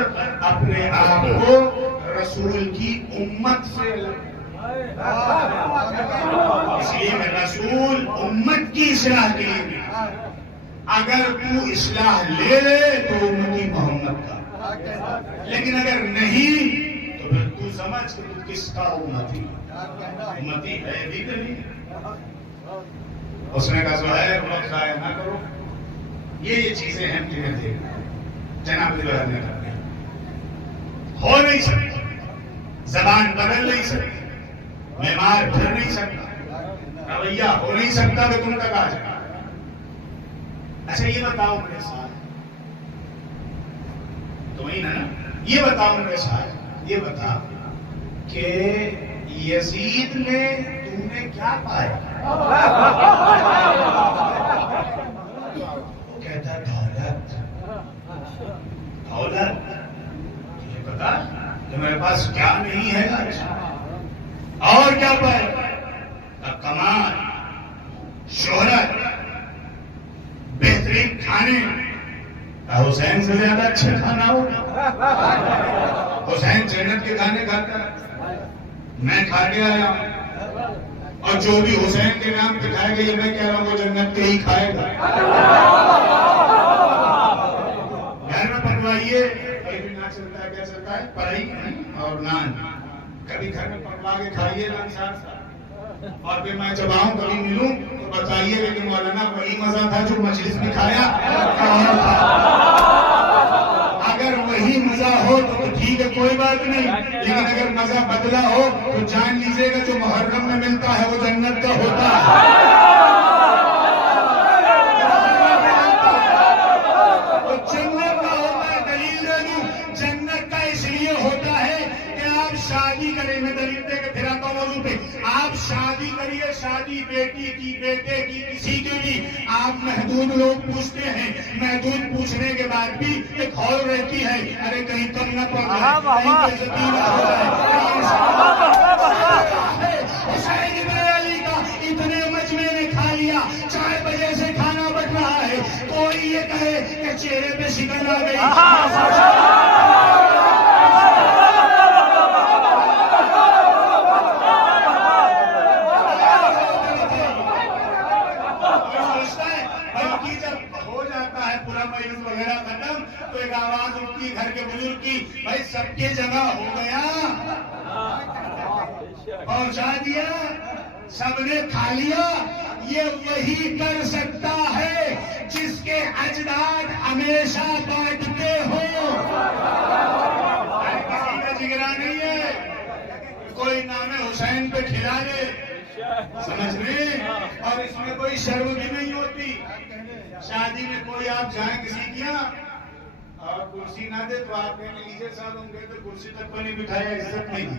अपने आप को रसूल की उम्मत से, इसलिए मैं रसूल उम्मत की इस्लाह के लिए, अगर तू इस्लाह ले ले तो उम्मती मोहम्मद का, लेकिन अगर नहीं तो फिर तू समझ कि तू किसका उम्मती है भी नहीं। उसने कहा, ज़ुहैर वक्त ज़ाया ना करो, ये चीजें हैं जिन्हें देखना जनाब ज़ुहैर ने करना हो नहीं सकती, जबान बदल नहीं सकती, बीमार फिर नहीं सकता, रवैया हो नहीं सकता कि तुम तक आ जाए। अच्छा ये बताओ मेरे साथ, तुम ही ना, ये बताओ मेरे साथ, ये बता कि यजीद ने तूने क्या पाया? वो कहता दौलत, दौलत। ये बता कि मेरे पास क्या नहीं है आज, और क्या पाए? कमाल, शोहरत, बेहतरीन खाने। हुसैन से ज्यादा अच्छे खाना होगा। हुसैन जन्नत के खाने खाता, मैं खा के आया हूं, और जो भी हुसैन के नाम पे खाएगा ये मैं कह रहा हूं वो जन्नत के ही खाएगा। घर में पकवाइए, कभी ना चलता है, क्या चलता है? पढ़ाई और नान। कभी घर में पकवा के खाइए नान साथ, और फिर मैं जब आऊं कभी मिलूं तो बताइए लेकिन मौलाना वही मजा था जो मजलिस में खाया और था। अगर वही मजा हो तो ठीक है, कोई बात नहीं, लेकिन अगर मजा बदला हो तो जान लीजिएगा जो मुहर्रम में मिलता है वो जन्नत का होता है। तो जन्नत का होता है, दलील दे दूं, जन्नत का इसलिए होता है कि आप शादी करें, मैं दलील दे के फिर आता हूं मौजूद पे। आप शादी करिए, शादी बेटी की, बेटे की, किसी की भी, आप महदूद लोग पूछते हैं, महदूद पूछने के बाद भी एक हॉल रहती है, अरे कहीं कम न पड़ जाए, कहीं बेइज्जती न हो जाए। हुसैन इब्न अली का इतने मजमे ने खा लिया, 4 बजे से खाना बन रहा है, कोई ये कहे कि चेहरे पे शिकन आ गई। वगैरह खत्म तो एक आवाज उठती घर के बुजुर्ग की, भाई सबके जगह हो गया, पहुंचा दिया, सबने खा लिया। ये वही कर सकता है जिसके अजदाद हमेशा बांटते हो। किसी का जिगरा नहीं है कोई नाम हुसैन पे खिला दे, समझ रहे? और इसमें कोई शर्म भी नहीं होती। शादी में कोई आप जाए किसी की यहाँ और कुर्सी ना दे तो आप कहने लीजिए साहब हम गए तो कुर्सी तक को नहीं बिठाया, इज्जत नहीं दी।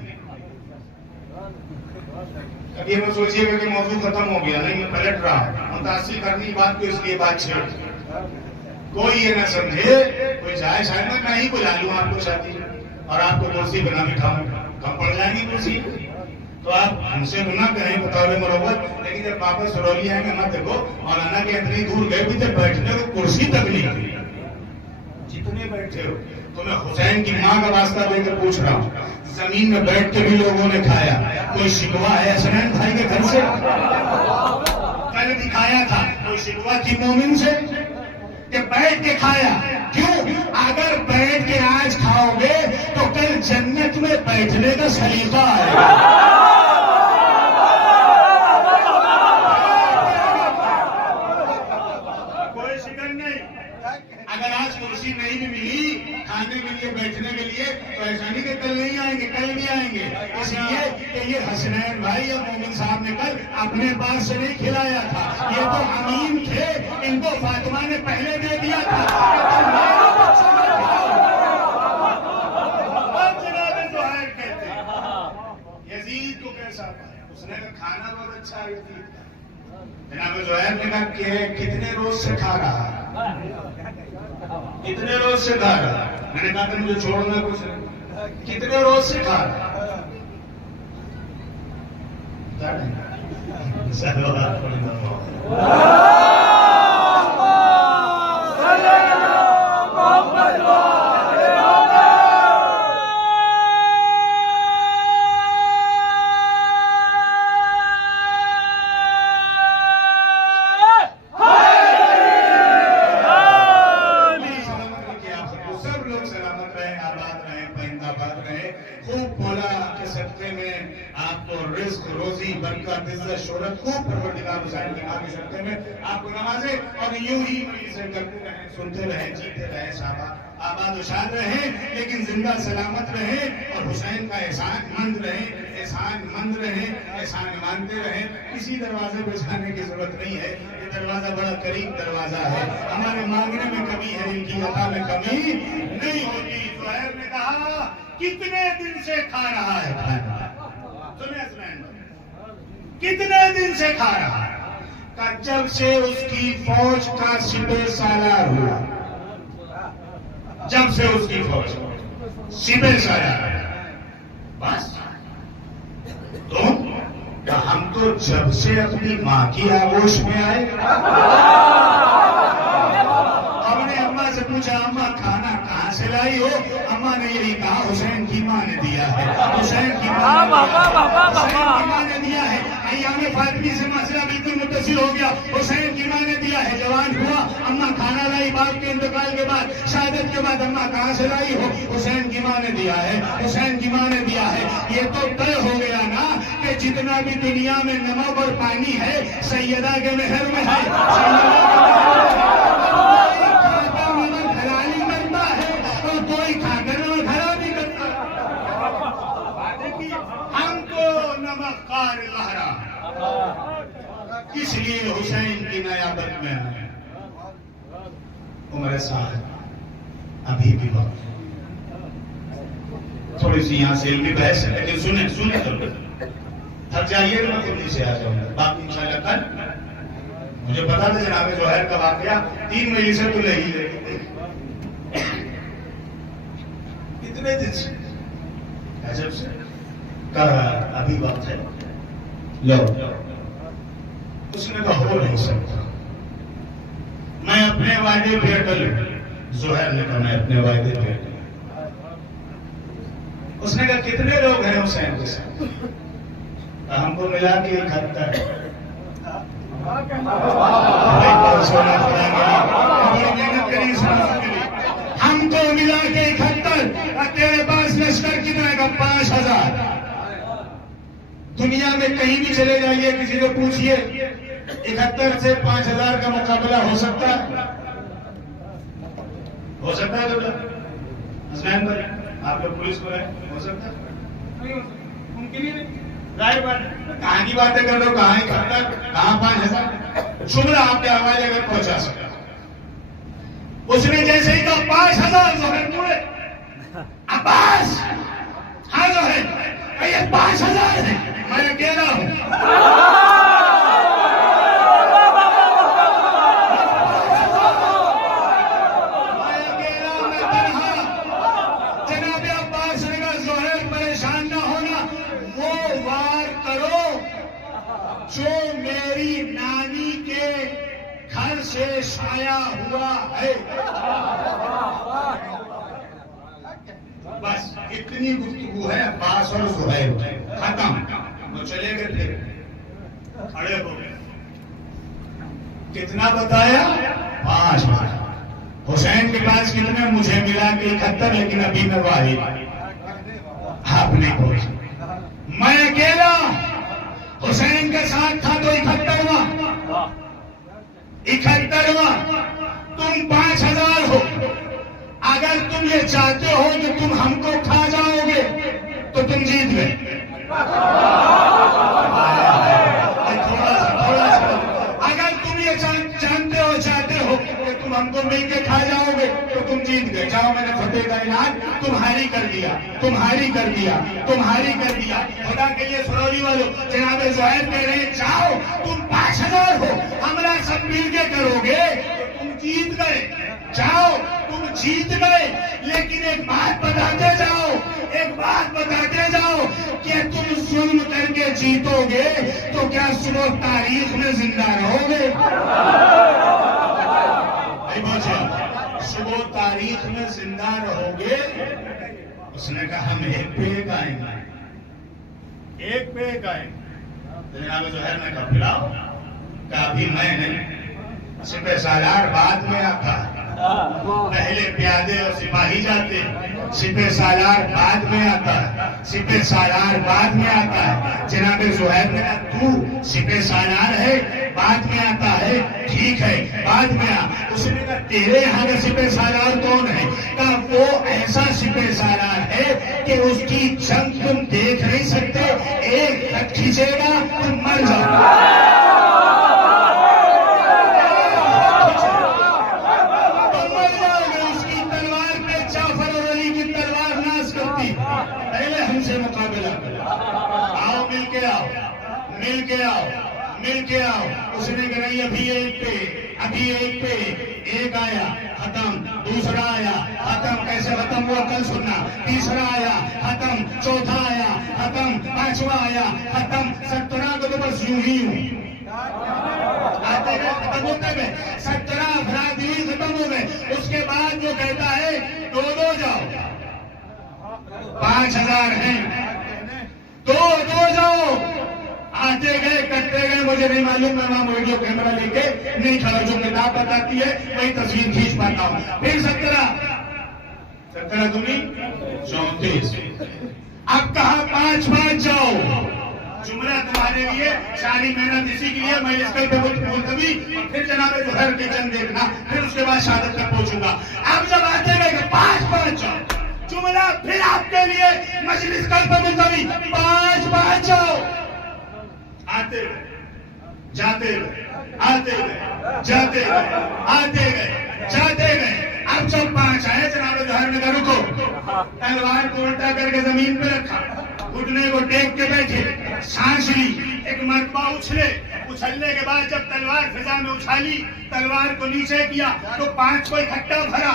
अब ये मत सोचिएगा कि मौजूद खत्म हो गया, नहीं, पलट रहा। मुतासिर करनी बात को इसलिए बात छेड़, कोई ये ना समझे कोई जाए शायद मैं ही बुला लूं आपको शादी और आपको कुर्सी बना बिठाऊं, कम पड़ जाएगी कुर्सी। तो आप हमसे गुना करें बतौर मुरव्वत, लेकिन जब वापस सुरौली आएंगे मत देखो मौलाना के इतनी दूर गए भी जब बैठने को कुर्सी तक नहीं, जितने बैठे हो। तो मैं हुसैन की माँ का वास्ता देकर पूछ रहा हूँ, जमीन में बैठ के भी लोगों ने खाया, कोई शिकवा है हसनैन भाई के घर से? कल दिखाया था, कोई शिकवा थी मोमिन से कि बैठ के खाया? क्यों? अगर बैठ के आज खाओगे तो कल जन्नत में बैठने का सलीका है। कोई शिकन नहीं। अगर आज कुर्सी नहीं भी मिली खाने के लिए बैठने के लिए तो ऐसा नहीं कि कल नहीं आएंगे, कल भी आएंगे। इसलिए कि ये हसनैन भाई और मोमिन साहब ने कल अपने पास से नहीं खिलाया था, ये तो अमीन थे, इनको फातिमा ने पहले दे दिया था। यजीद को कैसा पाया? उसने कहा खाना बहुत अच्छा है। जनाब ज़ुहैर ने कहा कि कितने रोज से खा रहा, कितने रोज से खा रहा? मैंने कहा कि मुझे छोड़ना कुछ नहीं, कितने रोज से खा रहा? शोहरत खूब परवरदिगार हुसैन के नाम के सदक़े में आपको नवाजे और यूं ही मजलिसें करते रहें, सुनते रहें, जीते रहें, साहब आबाद शाद रहें, लेकिन जिंदा सलामत रहें और हुसैन का एहसान मंद रहें, एहसान मंद रहें, एहसान मानते रहें। किसी दरवाजे पर जाने की जरूरत नहीं है, ये दरवाजा बड़ा करीब दरवाजा है। हमारे मांगने में कमी है, इनकी अता में कमी नहीं होती। ज़ुहैर ने कहा कितने दिन से खा रहा है खाना? सुने कितने दिन से खा रहा है? जब से उसकी फौज का सिपह सालार हुआ, जब से उसकी फौज सिपह सालार, बस। तो हम तो जब से अपनी माँ की आगोश में आए, हमने अम्मा से पूछा अम्मा खाना कहाँ से लाई हो? अम्मा ने यही कहा हुसैन की माँ ने दिया है, हुसैन की माँ ने दिया है। अय्यामे फातिमी से मसला बिल्कुल मुत्तसिल हो गया, हुसैन की माँ ने दिया है। जवान हुआ, अम्मा खाना लाई, बाप के इंतकाल के बाद, शहादत के बाद अम्मा कहाँ से लाई हो? हुसैन की माँ ने दिया है, हुसैन की माँ ने दिया है। ये तो तय हो गया ना कि जितना भी दुनिया में नमक और पानी है सैयदा के महल में है। हलाली करता है और कोई खाकर नमक खराबी करता है। हमको नमक कार लहरा, इसलिए हुसैन की नयाबत में है। उम्र साहब अभी भी वक्त, थोड़ी सी यहाँ से भी बहस है, लेकिन सुने सुने थक जाइए मैं खुद से आ जाऊंगा। बाकी इंशाल्लाह कल मुझे पता था जनाब ज़ुहैर का वाकया 3 महीने से तो नहीं है, कितने दिन से अजब से कहा अभी वक्त है। लो उसने कहा हो नहीं सकता, मैं अपने वादे पे अटल। ज़ुहैर ने कहा मैं अपने वादे पे अटल। उसने कहा कितने लोग हैं हुसैन के साथ? हमको मिला के 71। हमको मिला के 71। तेरे पास लश्कर कितने का? 5000। दुनिया में कहीं भी चले जाइए, किसी को पूछिए 71 से 5000 का मुकाबला हो सकता है? हो सकता है? हसनैन भाई आप लोग पुलिस को रहे, हो सकता है? नहीं हो सकता, मुमकिन ही नहीं। जाहिर बात है, कहाँ की बातें कर रहे हो, कहाँ इकहत्तर, कहाँ 5,000, जुमला आपके हवाले अगर पहुंचा सका। उसने जैसे ही कहा 5,000 जोहर मुड़े, अब्बास हाँ जोहर ये 5,000 है, मैं अकेला हूं। जो मेरी नानी के घर से छाया हुआ है, बस इतनी गुफ्तगू है अब्बास और सुहैब, खत्म। वो चले गए, फिर खड़े हो गए। कितना बताया? 5,000। हुसैन के पास कितने? मुझे मिला के 71, लेकिन अभी मैं वाहिद, आपने कोई, मैं अकेला। हुसैन के साथ था तो 71वां, तुम 5,000 हो। अगर तुम ये चाहते हो कि तुम हमको खा जाओगे तो तुम जीत गए। थोड़ा सा अगर तुम ये जानते हो, चाहते हो कि तुम हमको मिलके खा जाओगे तो तुम जीत गए। जाओ, मैंने फतेह का ऐलान तुम्हारी कर दिया, तुम्हारी कर दिया, तुम्हारी कर दिया। खुदा के लिए सरोली वालों, जनाब ज़ुहैर कह रहे हैं जाओ, तुम 5,000 हो, हमरा सब मिलके करोगे तो तुम जीत गए। जाओ, तुम जीत गए, लेकिन एक बात बताते जाओ, एक बात बताते जाओ कि तुम जुल्म करके जीतोगे तो क्या सुबह तारीख में जिंदा रहोगे? सुबह तारीख में जिंदा रहोगे? उसने कहा हम एक पे एक आएंगे, एक पे एक आएंगे। जनाब ज़ुहैर ने कहा पिलाओ। कहा अभी मैं नहीं, सिपह सालार बाद में आता, पहले प्यादे और सिपाही जाते, सिपह सालार बाद में आता है, सिपह सालार बाद में आता है। जनाब ज़ुहैर ने कहा तू सिपह सालार है, बाद में आता है, ठीक है बाद में आ। उसने कहा तेरे यहाँ का सिपह सालार कौन है? कहा वो ऐसा सिपह सालार है कि उसकी जंग तुम देख नहीं सकते, एक खत खींचेगा तुम मर जाओ। मिल के आओ। उसने कहा अभी एक पे एक आया खत्म, दूसरा आया खत्म। कैसे खत्म हुआ कल सुनना। तीसरा आया खत्म, चौथा आया खत्म, पांचवा आया खत्म। 17 को तो बस यूं ही आते गए, खत्म होते गए। 17 अफराद ही खत्म हो गए। उसके बाद जो कहता है दो जाओ, 5,000 हैं, दो जाओ। आते गए, करते गए, मुझे नहीं मालूम, मैं वहां वीडियो कैमरा लेके नहीं खड़ा, जो किताब बताती है वही तस्वीर खींच पाता हूं। फिर 17 दूनी 34। अब कहा 5 जाओ। जुमला तुम्हारे लिए, सारी मेहनत इसी के लिए। मैं इसके मुलतवी, फिर जनाब ज़ुहैर की जंग देखना, फिर उसके बाद शहादत तक पहुंचूंगा। अब जब आते गए 5 जाओ, जुमला फिर आपके लिए मजलिस कल पर मुलतवी, 5 जाओ। आते गए, जाते गए, आते गए, जाते गए, आते गए, जाते गए। अब जब 5 आए, जनाब ज़ुहैर ने कहा रुको। तलवार को उल्टा करके जमीन पे रखा, घुटने को टेक के बैठे, सांस ली, एक मरतबा उछलने के बाद जब तलवार फिजा में उछाली, तलवार को नीचे किया तो 5 को इकट्ठा भरा।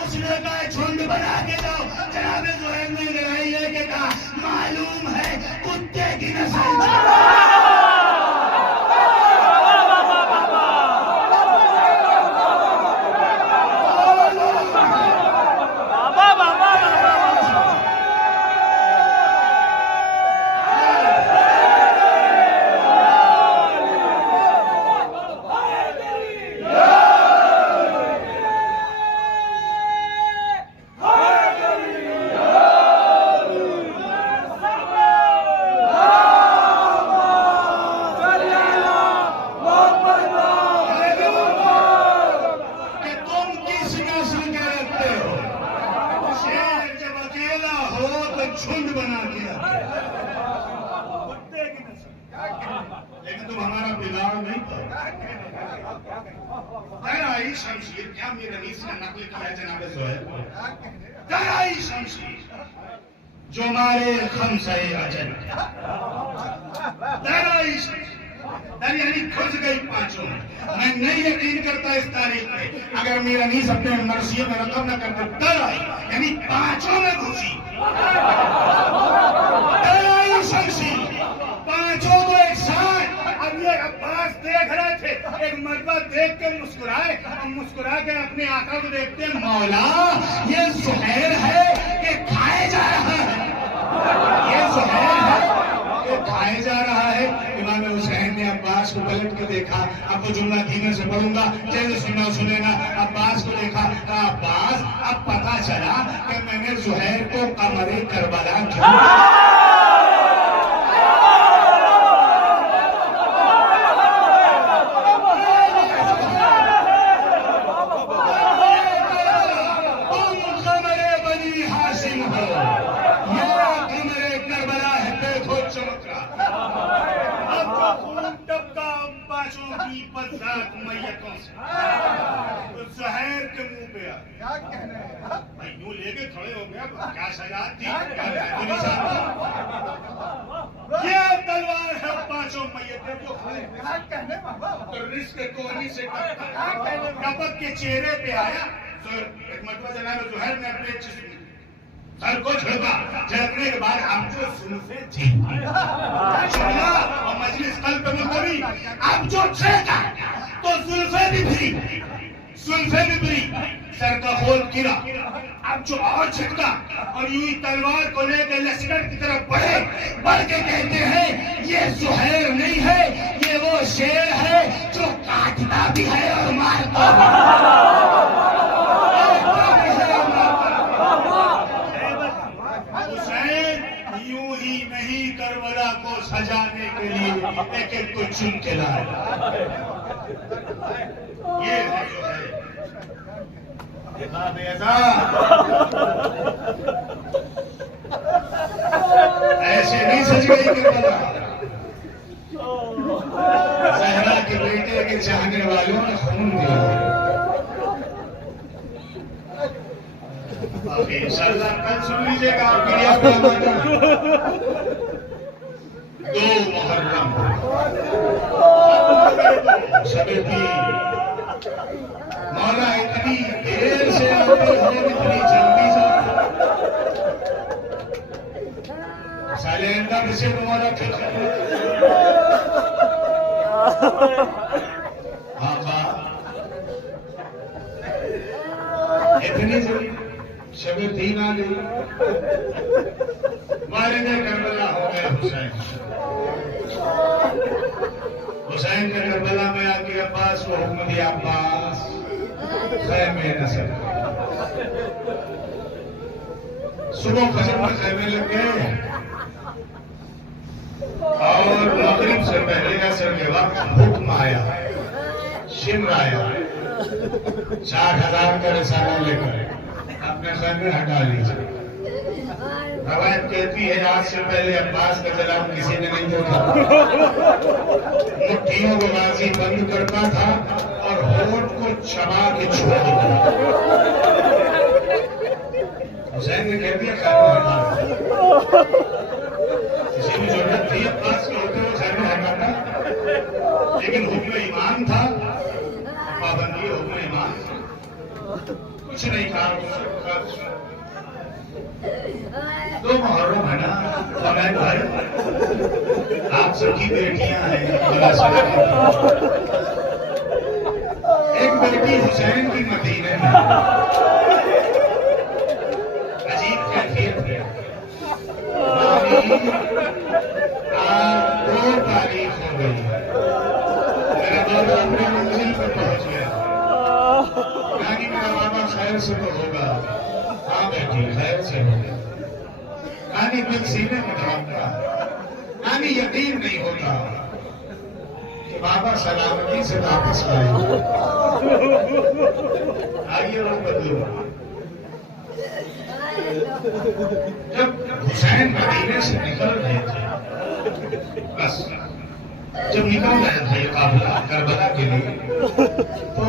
उसने कहा झुंड बना के जाओ। जनाब ज़ुहैर ने लड़ाई लेके कहा मालूम है कुत्ते की नस्ल। बिगाड़ नहीं पाओ। दराई शमशीर, क्या मेरे नीस का नकल किया जनाब ज़ोहैर? दराई शमशीर जो मारे खमसे अजल, दराई शमशीर यानी खुज गई पांचों में। मैं नहीं यकीन करता इस तारीख में अगर मेरा नीस अपने मर्सियों में रकम न करते। दराई यानी पांचों में घुसी, दराई शमशीर पांचों को एक साथ। अब ये अब्बास देख रहे थे, एक मर्तबा देख के मुस्कुराए और मुस्कुरा के अपने आका को देखते, मौला ये ज़ुहैर है कि खाए जा रहा है, ये ज़ुहैर है कि खाए जा रहा है। इमाम हुसैन ने अब्बास को पलट के देखा। अब वो जुमला धीमे से पढ़ूंगा, जैसे सुना सुनेगा। अब्बास को देखा, कहा अब्बास अब पता चला कि मैंने ज़ुहैर को कमरे करबला क्यों। ज़ुहैर के मुंह पे क्या कहने भाई यूं लेके खड़े हो गया, क्या सजा थी, ये तलवार है पांचों मैयतों को क्या कहने तो रिस्क कोहनी से टपक के चेहरे पे आया। एक मरतबा जनाब ज़ुहैर ने अपने सर को झुका, झुकने के बाद हम जो सुल्फे थी सुना और मजलिस कल्ब में करी, अब जो छेका तो जुल्फे भी थी, जुल्फे भी भरी, सर का खोल गिरा। अब जो और छिटका और यूं ही तलवार को लेकर लश्कर की तरफ बढ़े, बढ़ के कहते हैं ये ज़ुहैर नहीं है, ये वो शेर है जो काटता भी है और मारता भी। हुसैन यूं ही नहीं करबला को सजाने के लिए एक एक को चुन के लाए। ये है जो है ऐसे नहीं सज गई करबला। ज़हरा के बेटे के चाहने वालों ने खून दिया। इंशाअल्लाह कल सुन लीजिएगा। 2 मुहर्रम शबे मौला इतनी देर से आते हैं, इतनी जल्दी से सालेंदा में से मौला इतनी जल्दी शबे 3 आ गई। वालिद करबला हो गए हुसैन। हुसैन ने करबला में आके अब्बास को हुक्म दिया, अब्बास खैमे नस्ल। सुबह फजर में खैमे लग गए और मगरिब से पहले असर के वक्त हुक्म आया, शिमर आया, 4000 का रिसाला लेकर अपने खैमे हटा लीजिए। रवायत कहती है आज से पहले अब्बास का जलाम किसी ने नहीं देखा। मुट्ठियों को गाजी बंद करता था और होठ को चबा के छोड़ देता। हुसैन ने कह दिया खैमे हटा। किसी की जरूरत थी अब्बास के होते हुए खैमे हटाना, लेकिन हुक्म ईमान था, पाबंदी हुक्म ईमान, कुछ नहीं कहा। 2 मुहर्रम है ना हमें भाई, आप सबकी बेटियां हैं। एक बेटी हुसैन की मदीने में, अजीब कैफियत है। 2 तारीख हो गई, मेरा बाबा अपनी मंजिल पर पहुंच गया। यानी मेरा बाबा खैर से तो होगा। हाँ बेटी खैर से होगा। यानी दिल सीने में धड़कता, यानी यकीन नहीं होता कि बाबा सलामती से वापस आए। आइए वो बदलो। जब हुसैन मदीने से निकल रहे थे, बस जब निकल रहा था ये काफिला करबला के लिए, तो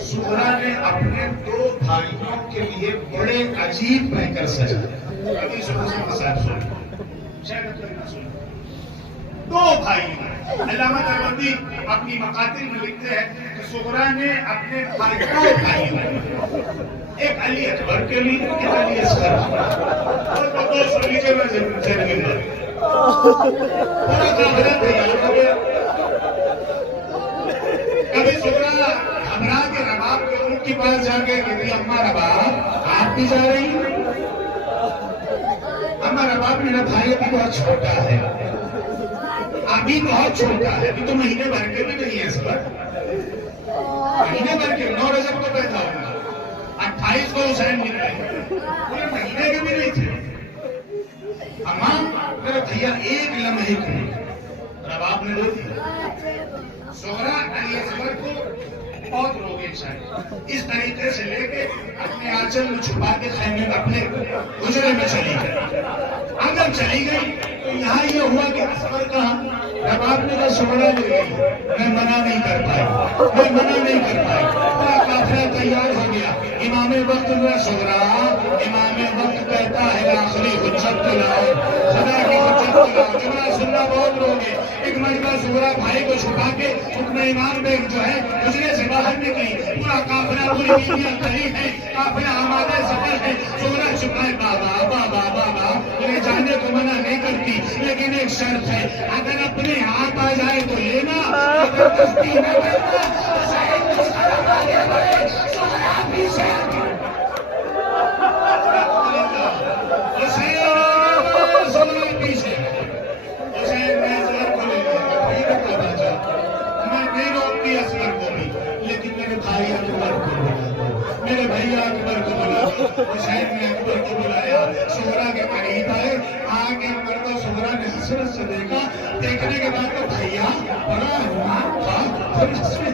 सुहरा ने अपने दो भाइयों के लिए बड़े अजीब पैकर सजाए। अभी सुबह साहब सुन, शायद ना सुन। दो भाई, अल्लामा देवबंदी अपनी मकातिल में लिखते हैं कि सुहरा ने अपने दो भाई, एक अली अकबर के लिए, एक अली असगर, और वो दो लीजिए में जन्म पूरा काफिला तैयार हो गया। कभी सुहरा घबरा के रबाब के ऊँट के पास जाके कहती, अम्मा रबाब आप भी जा रही? अम्मा रबाब, मेरा भाई अभी बहुत छोटा है, अभी बहुत छोटा है, अभी तो महीने भर के भी नहीं है इस पर, महीने भर के 9 रजब को पैदा होगा, 28 को हुसैन मिल रहे, पूरे महीने के भी नहीं थे। अम्मा मेरा भैया एक लम्हे के लिए, रबाब ने रो दिया। सुहरा अली असगर को बहुत रोगे शायद, इस तरीके से लेके अपने आंचल में छुपा के खैमे में अपने गुजरे में चली गई। अगर चली गई तो यहाँ ये हुआ कि असगर कहा, रबाब ने कहा सुहरा ले गई, मैं मना नहीं कर पाई, मैं मना नहीं कर पाई। पूरा काफिला तैयार हो गया। इमाम वक्त में सुहरा, इमाम वक्त कहता है आखिरी हुज्जत लाओ, खुदा की हुज्जत लाओ। जुमला सुनना बहुत रोगे। एक मरतबा सुहरा भाई को छुपा के अपने इमाम बेग जो है गुजरे से बाहर निकली। पूरा काफिला, पूरी बीवियां खड़ी है, काफिला आमादे सफर है। सुहरा छुपाए, बाबा बाबा बाबा, ले जाने को मना नहीं करती, लेकिन एक शर्त है, अगर अपने हाथ आ जाए तो लेना, अगर दस्ती न करना तो शायद उसका आगे बढ़े, सुहरा पीछे पीछे मैं नहीं रोकती असगर को भी, लेकिन मेरे भाई अकबर को बुला, मेरे भैया अकबर को बुला। हुसैन ने अकबर को बुलाया, सुहरा के करीब आए, आगे मरदा सुहरा ने हसरत से देखा। देखने के बाद तो भैया बड़ा था, फिर